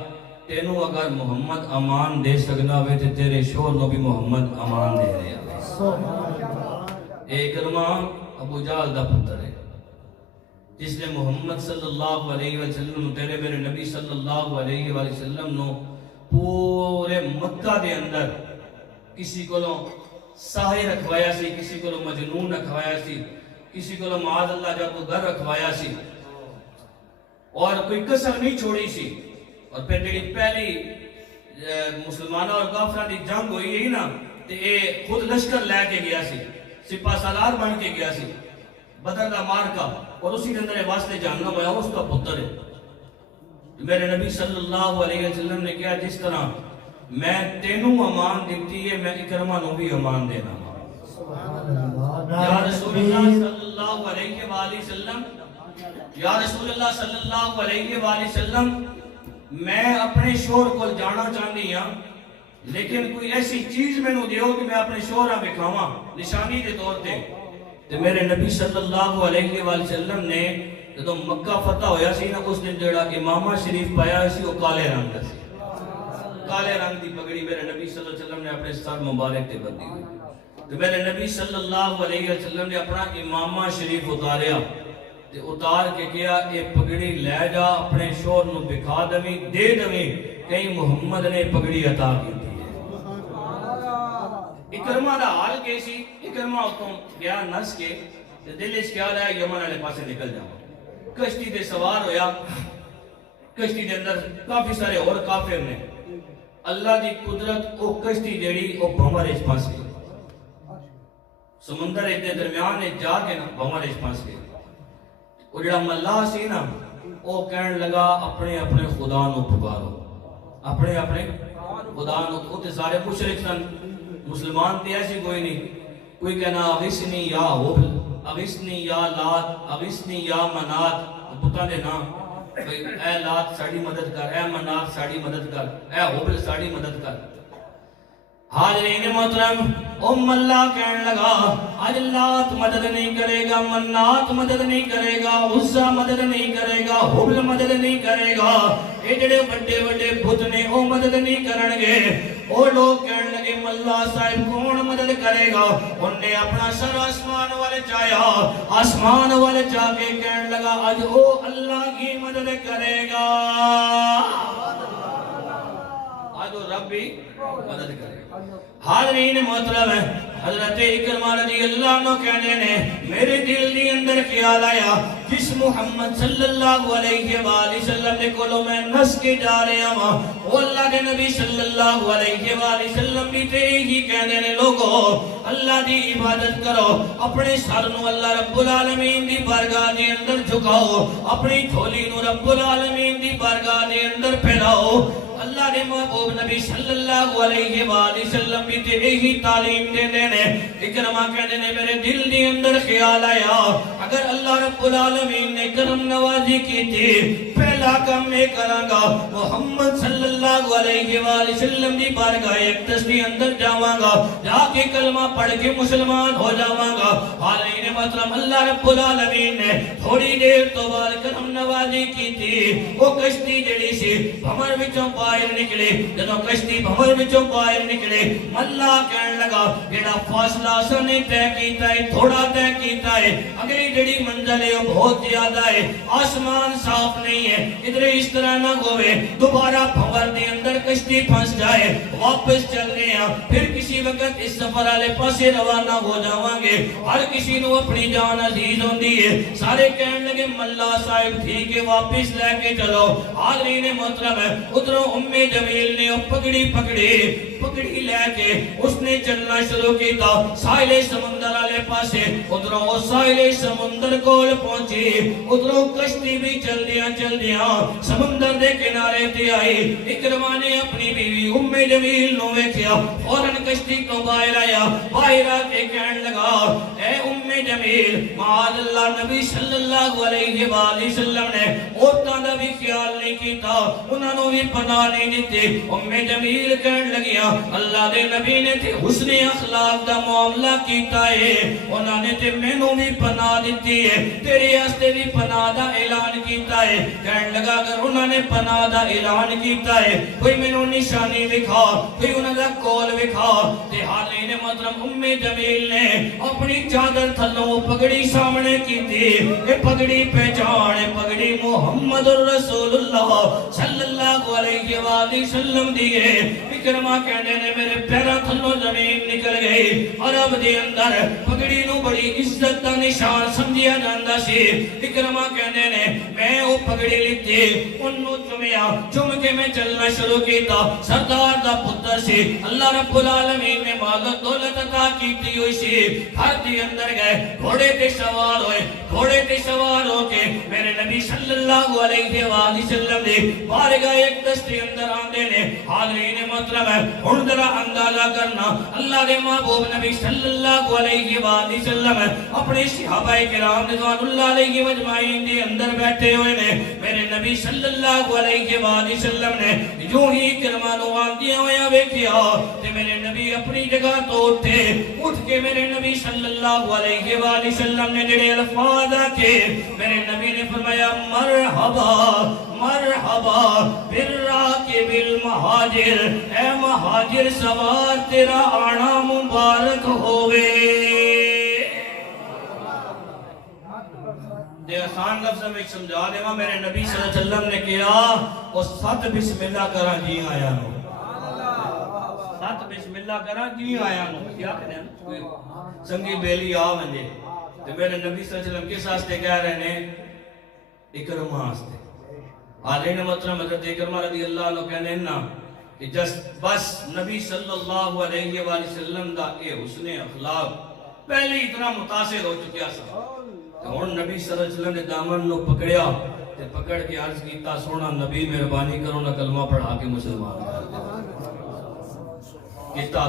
تینوں اگر محمد امان دے سکنا ہوئے تے تیرے شور نو بھی محمد امان دے رہے ہیں۔ اے اکرمہ ابو جہل دا پتر ہے جس نے محمد صلی اللہ علیہ وسلم تیرے میرے نبی صلی اللہ علیہ وسلم نو پورے مکہ دے اندر کسی کو ساحر رکھوایا سی، کسی کو مجنون رکھوایا سی، کسی کو معاذ اللہ جادوگر رکھوایا سی، اور کوئی کسر نہیں چھوڑی سی۔ اور پھر جڑی پہلی مسلمانوں اور کافروں دی جنگ ہوئی ہے نا تے اے خود لشکر لے کے گیا سی، سپاہ سالار بن کے گیا سی، بدر دا مارکا، اور اسی کے اندر واسطے جہنم ہویا، اس کا پتر ہے۔ میرے نبی صلی اللہ علیہ وسلم نے کہا جس طرح میں تینوں امان دیتی ہے میں اکرمہ نو بھی امان دینا یا رسول اللہ صلی اللہ علیہ وآلہ وسلم، یا رسول اللہ صلی اللہ علیہ وآلہ وسلم میں اپنے شور کو جانا چاہنی ہاں لیکن کوئی ایسی چیز میں نو دیو کہ میں اپنے شورہ بکھاواں نشانی دے طور تے۔ تو میرے نبی صلی اللہ علیہ وآلہ وسلم نے جب مکہ فتح ہویا سی نا اس دن جڑا امامہ شریف پایا سی وہ کالے رنگ دا سی، کالے رنگ دی پگڑی میرے نبی صلی اللہ علیہ وسلم نے اپنے سر مبارک تے بندی ہوئی۔ تو میرے نبی صلی اللہ علیہ وسلم نے اپنا امامہ شریف اتاریا تے اتار کے کیا اے پگڑی لے جا اپنے شور نو بکھا دویں دے دویں کہیں محمد نے پگڑی عطا کی تھی۔ اکرمہ دا حال کیسی؟ اکرمہ اتوں گیا نس کے دل اس خیال ہے یمن والے پاسے نکل جاؤں، کشتی دے سوار ہویا، کشتی دے اندر کافی سارے اور کافر نے، اللہ دی قدرت او کشتی جیڑی او بھمر اس پاس گئی، سمندر ایک دے درمیان جا کے نا بھمر اس پاس گئی، وہ جڑا ملا سی نا وہ کہنے لگا اپنے اپنے خدا نو پکارو، اپنے اپنے خدا نو تے سارے مشرک سن، مسلمان تے ایسی کوئی نہیں. کوئی کہنا اغثنی یا حبل، اغثنی یا لات، اغثنی یا منات، پتہ دے نا اے لات ساڑی مدد کر، اے منات ساڑی مدد کر، اے حبل ساڑی مدد کر. حاضرین محترم، اللہ کہنے لگا آج لات مدد نہیں کرے گا، منات مدد نہیں کرے گا، عزا مدد نہیں کرے گا، حبل مدد نہیں کرے گا. یہ جڑے بڑے بڑے بت نے وہ مدد نہیں کرن گے. وہ لوگ کہنے لگے ملا صاحب کون مدد کرے گا؟ انہوں نے اپنا سر آسمان والے چایا، آسمان والے جا کے کہنے لگا آج وہ اللہ کی مدد کرے گا، آج وہ رب بھی مدد کرے گا. حاضرین محترم، حضرت اکرمہ رضی اللہ عنہ کہنے نے میرے دل دی اندر خیال آیا جس محمد صلی اللہ علیہ وآلہ وسلم نے کولو میں نس کے جا رہے ہوں وہ اللہ کے نبی صلی اللہ علیہ وآلہ وسلم بھی تے ہی کہنے نے لوگو اللہ دی عبادت کرو، اپنے سر نو اللہ رب العالمین دی بارگاہ دے اندر جھکاؤ، اپنی جھولی نو رب العالمین دی بارگاہ دے اندر پھیلاؤ. اللہ نے محبوب نبی صلی اللہ علیہ وآلہ وسلم بھی تے ہی تعلیم دے دینے. اکرمہ کہنے نے میرے دل دی اندر خیال آیا اگر اللہ رب العالمین نے کرم نوازی کی تھی پہلا کام میں کراں گا محمد صلی اللہ علیہ وآلہ وسلم دی بارگاہ اقدس دی اندر جاواں گا، جا کے کلمہ پڑھ کے مسلمان ہو جاواں گا. حالین محترم اللہ رب العالمین نے تھوڑی دیر تو بعد کرم نوازی کی تھی. وہ کشتی جڑی سی بھمر وچوں باہر نکلے، جدوں کشتی بھمر وچوں باہر نکلے اللہ کہنے لگا جڑا فاصلہ اساں نے طے کیتا ہے تھوڑا طے کیتا ہے، اگلی جڑی منزل ہے وہ بہت زیادہ ہے، آسمان صاف نہیں ہے، ادھر اس طرح نہ ہوئے دوبارہ بھمر دے اندر کشتی پھنس جائے، واپس چل رہے ہیں پھر کسی وقت اس سفر والے پاسے روانہ ہو جاواں گے. ہر کسی نو اپنی جان عزیز ہوندی ہے. سارے کہنے لگے ملا صاحب ٹھیک ہے واپس لے کے چلو. حاضرین محترم ادھروں جمیل نے پکڑی لے کے اس نے چلنا شروع کیتا ساحل سمندر والے پاسے. ادھروں ساحل سمندر کول پہنچی، ادھروں کشتی بھی چلدیاں سمندر دے کنارے تے آئی. اکرمہ نے اپنی بیوی جمیل نو ویکھیا فوراً کشتی تو باہر آیا، باہر آ کے کہنے لگا اے جمیل معاذ اللہ نبی صلی اللہ علیہ وآلہ وسلم نے عورتاں دا بھی خیال نہیں کیتا، انہاں نو بھی پناہ نہیں دیتے. جمیل کہنے لگیا اللہ دے نبی نے تے حسن اخلاق دا معاملہ کیتا ہے، انہاں نے تے مینوں بھی پناہ دیتی ہے، تیرے واسطے بھی پناہ دا اعلان کیتا ہے. کہنے لگا اگر انہاں نے پناہ دا اعلان کیتا ہے کوئی مینوں نشانی دکھا، کوئی انہاں دا کول دکھا. تے حالین محترم جمیل نے اپنی چادر تھلوں پگڑی سامنے کیتی، اے پگڑی پہچان پگڑی محمد رسول اللہ صلی اللہ علیہ وآلہ وسلم دیئے. اکرمہ کہنے نے میرے پیرا تھلوں زمین نکل گئی. عرب دے اندر پگڑی نو بڑی عزت دا نشان سمجھیا جاندا سی. اکرمہ کہنے نے میں وہ پگڑی لیتی انہوں چم کے میں چلنا شروع کیتا. سردار دا پتر سی، اللہ رب العالمین نے مال و دولت عطا کیتی ہوئی سی. گھر دے اندر گئے گھوڑے تے سوار ہوئے، گھوڑے تے سوار ہو کے میرے نبی صلی اللہ علیہ وآلہ وسلم نے بارگاہ اقدس دے اندر آندے نے. حاضرین محترم ہن ذرا اندازہ کرنا اللہ دے محبوب نبی صلی اللہ علیہ وآلہ وسلم اپنے صحابہ کرام رضوان اللہ علیہ مجمعین دے اندر بیٹھے ہوئے نے. میرے نبی صلی اللہ علیہ وآلہ وسلم نے جو ہی اکرمہ نو آندیاں ہویا ویکھیا تے میرے نبی اپنی جگہ تو اٹھ کے میرے نبی صلی اللہ علیہ وآلہ وسلم نے جڑے الفاظ آکے میرے نبی نے فرمایا مرحبا مرحبا بالراکب المہاجر، اے مہاجر سوار تیرا آنا مبارک ہوئے. دے آسان لفظ میں سمجھا دے گا میرے نبی صلی اللہ علیہ وسلم نے کیا وہ 7 بسم اللہ کرا جی آیا نو، 7 بسم اللہ کرا جی آیا نو. کیا کہنے ہیں سنگی بیلی آ ونجے تے میرے نبی صلی اللہ علیہ وسلم کس واسطے کہہ رہے ہیں؟ اکرمہ واسطے. حالین محترم حضرت اکرمہ رضی اللہ عنہ کہنے نا کہ بس نبی صلی اللہ علیہ وآلہ وسلم دا اے حسن اخلاق پہلے اتنا متاثر ہو چکیا سا. تو ہن نبی صلی اللہ علیہ وسلم نے دامن نو پکڑیا تے پکڑ کے عرض کیتا سونا نبی مہربانی کرو نہ کلمہ پڑھا کے مسلمان کر دے. کتا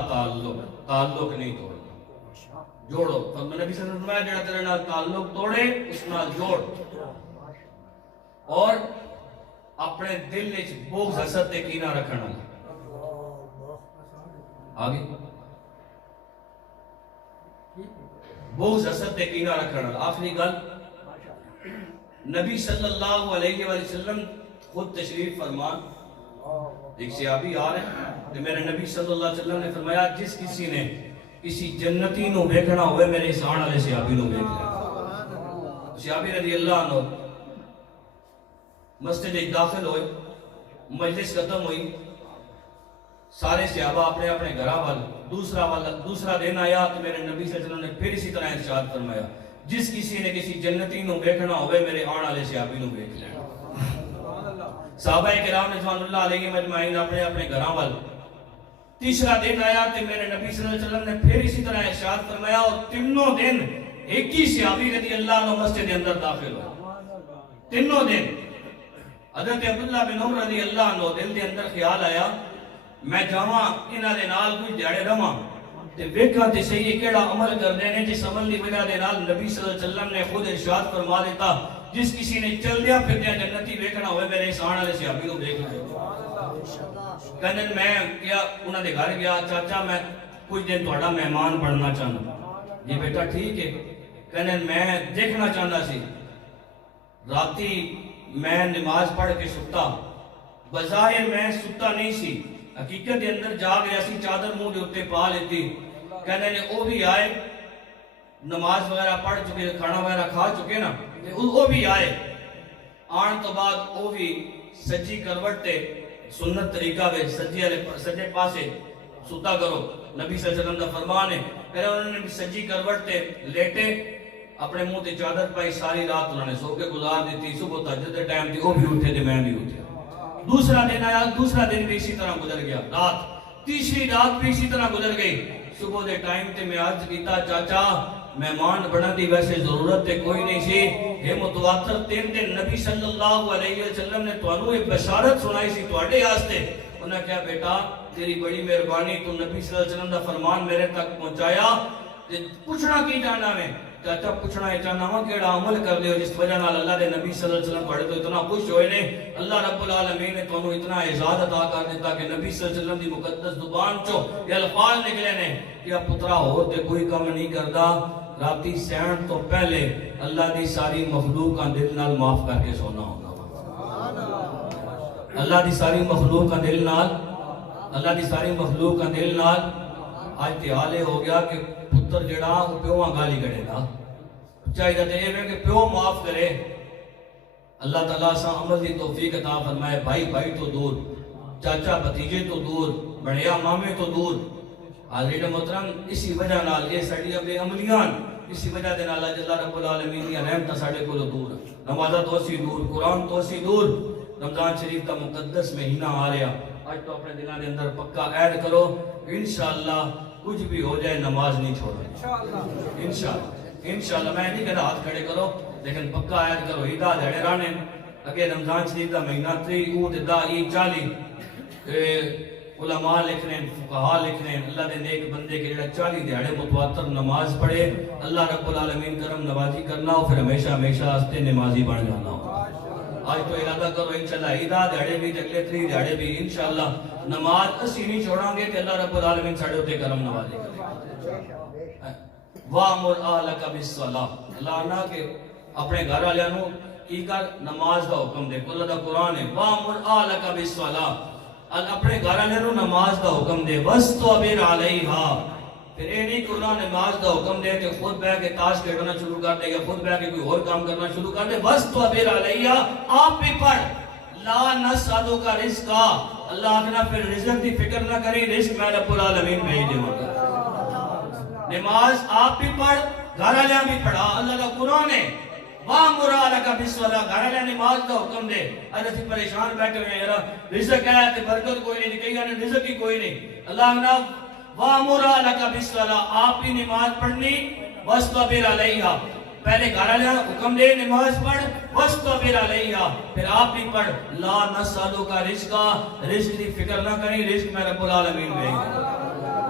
تعلق نہیں توڑنا، جوڑو۔ نبی صلی اللہ علیہ وسلم نے جڑا تیرے نال تعلق توڑے اس نال جوڑ، اور اپنے دل وچ بغض حسد تے کینہ رکھنا۔ آگے بغض حسد تے کینہ رکھنا۔ آخری گل، نبی صلی اللہ علیہ وآلہ وسلم خود تشریف فرمان، ایک صحابی آ رہے ہیں کہ میرے نبی صلی اللہ علیہ وسلم نے فرمایا جس کسی نے کسی جنتی نو دیکھنا ہوئے میرے احسان والے صحابی نو دیکھ لیا۔ صحابی رضی اللہ عنہ مسجد ایک داخل ہوئے، مجلس ختم ہوئی، سارے صحابہ اپنے اپنے گھرہ دوسرا دن آیا تو میرے نبی صلی اللہ علیہ وسلم نے پھر اسی طرح ارشاد فرمایا جس کسی نے کسی جنتی نو دیکھنا ہوئے میرے آن والے صحابی نو دیکھ لیا۔ صحابہ کرام رضوان اللہ علیہ مجمعین اپنے اپنے گھراں وال تیسرا دن آیا تو میرے نبی صلی اللہ علیہ وسلم نے پھر اسی طرح ارشاد فرمایا، اور تینوں دن ایک ہی صحابی رضی اللہ عنہ مسجد کے اندر داخل ہوئے۔ تینوں دن حضرت عبداللہ بن عمر رضی اللہ عنہ دل دے اندر خیال آیا میں جاواں انہاں دے نال کوئی دیہڑے رہواں تے ویکھاں تے صحیح کیڑا عمل کردے نے جس عمل دی وجہ دے نال نبی صلی اللہ علیہ وسلم نے خود ارشاد فرما دیتا جس کسی نے چلدیا پھردیا جنتی ویکھنا ہوئے میرے احسان والے صحابی کو دیکھ لو۔ کہنے میں کیا انہاں دے گھر گیا، چاچا میں کچھ دن تہاڈا مہمان بننا چاہنا۔ جی بیٹا ٹھیک ہے۔ کہنے میں دیکھنا چاہنا سی، راتی میں نماز پڑھ کے ستا، بظاہر میں ستا نہیں سی، حقیقت دے اندر جاگ رہا سی، چادر منہ دے اتے پا لیتی۔ کہنے نے وہ بھی آئے، نماز وغیرہ پڑھ چکے، کھانا وغیرہ کھا چکے نا، وہ بھی آئے، آن تو بعد وہ بھی سجی کروٹ تے سنت طریقہ وے سجے پاسے ستا کرو، نبی صلی اللہ علیہ وسلم دا فرمان ہے۔ پھر انہوں نے سجی کروٹ تے لیٹے، اپنے منہ تے چادر پائی، ساری رات انہوں نے سو کے گزار دیتی، صبح تہجد دے ٹائم تھی وہ بھی اٹھے تھے میں بھی اٹھے۔ دوسرا دن آیا، دوسرا دن بھی اسی طرح گزر گیا، رات تیسری رات بھی اسی طرح گزر گئی۔ صبح دے ٹائم تے میں عرض کیتا چاچا مہمان بنا دی ویسے ضرورت تے کوئی نہیں سی، یہ متواتر تین دن نبی صلی اللہ علیہ وسلم نے تانوں ایک بشارت سنائی سی تواڈے واسطے۔ انہوں نے کہا بیٹا تیری بڑی مہربانی، تو نبی صلی اللہ علیہ وسلم دا فرمان میرے تک پہنچایا، پوچھنا کی جانا میں؟ چاچا پوچھنا ہے چاہنا ہوں کیڑا عمل کر دے ہو جس وجہ نال اللہ دے نبی صلی اللہ علیہ وسلم پڑھے تو اتنا خوش ہوئے نے، اللہ رب العالمین نے تانوں اتنا اعزاز عطا کر دیتا کہ نبی صلی اللہ علیہ وسلم دی مقدس زبان چوں یہ الفاظ نکلے نے کہ پترا ہو تے کوئی کام نہیں کردا، راتی سین تو پہلے اللہ دی ساری مخلوق کا دل نال معاف کر کے سونا ہوگا۔ اللہ دی ساری مخلوق کا دل نال، اللہ دی ساری مخلوق کا دل نال آج تے حالے ہو گیا کہ پتر جڑا وہ پیو گالی کڑے گا، چاہیے تے یہ کہ پیو معاف کرے۔ اللہ تعالیٰ سا عمل دی توفیق عطا فرمائے، بھائی بھائی تو دور، چاچا بھتیجے تو دور، بڑیا مامے تو دور۔ حاضرین محترم اسی وجہ نال یہ ساڈی بے عملیاں اسی وجہ دے نال اللہ رب العالمین دی رحمت ساڈے کولوں دور، نمازاں تو اسی دور، قرآن تو اسی دور۔ رمضان شریف کا مقدس مہینہ آ رہا، آج تو اپنے دلوں دے اندر پکا عہد کرو انشاءاللہ کچھ بھی ہو جائے نماز نہیں چھوڑنا، انشاءاللہ میں نہیں کہتا ہاتھ کھڑے کرو لیکن پکا عہد کرو، عیدہ دھڑے رانے اگے رمضان شریف کا مہینہ 3 اود دا عید 40 علماء لکھنے فقہاء لکھنے اللہ دے نیک بندے کے جڑا 40 دیہڑے متواتر نماز پڑھے اللہ رب العالمین کرم نوازی کرنا ہو، پھر ہمیشہ ہمیشہ ہستے نمازی بن جانا ہو۔ آج تو ارادہ کرو انشاءاللہ عیدہ دیہڑے بھی اگلے 3 دیہڑے بھی انشاءاللہ نماز اسی نہیں چھوڑاں گے کہ اللہ رب العالمین ساڈے اوتے کرم نوازی کرے۔ وَأْمُرْ أَهْلَكَ بِالصَّلَاةِ، اللہ نہ کہ اپنے گھر والوں نو کی کر نماز دا حکم دے، اللہ دا قرآن ہے وَأْمُرْ أَهْلَكَ بِالصَّلَاةِ، اپنے گھر والوں نو نماز دا حکم دے، وَاسْتَبِرْ عَلَيْهَا۔ پھر یہ نہیں کہ اللہ نماز دا حکم دے کہ خود بیٹھ کے تاش کھیلنا شروع کر دے یا خود بیٹھ کے کوئی اور کام کرنا شروع کر دے، وَاسْتَبِرْ عَلَيْهَا، آپ بھی پڑھ لا نسألک رزقا، اللہ آخنا پھر رزق دی فکر نہ کریں، رزق میں رب العالمین بھیج دے گا۔ نماز آپ بھی پڑھ، گھر والے بھی پڑھا، اللہ کا قرآن ہے وَأْمُرْ أَهْلَكَ بِالصَّلَاةِ، گھر والے نماز کا حکم دے۔ اگر اسی پریشان بیٹھے ہوئے ہیں یار رزق ہے تے برکت کوئی نہیں، کئی گانے رزق ہی کوئی نہیں، اللہ نے وَأْمُرْ أَهْلَكَ بِالصَّلَاةِ، آپ بھی نماز پڑھنی، وَاسْتَبِرْ عَلَيْهَا، پہلے گھر والے حکم دے نماز پڑھ، وَاسْتَبِرْ عَلَيْهَا، پھر آپ بھی پڑھ لا نسألک رزقا، رزق دی فکر نہ کریں، رزق میں رب العالمین دے گا۔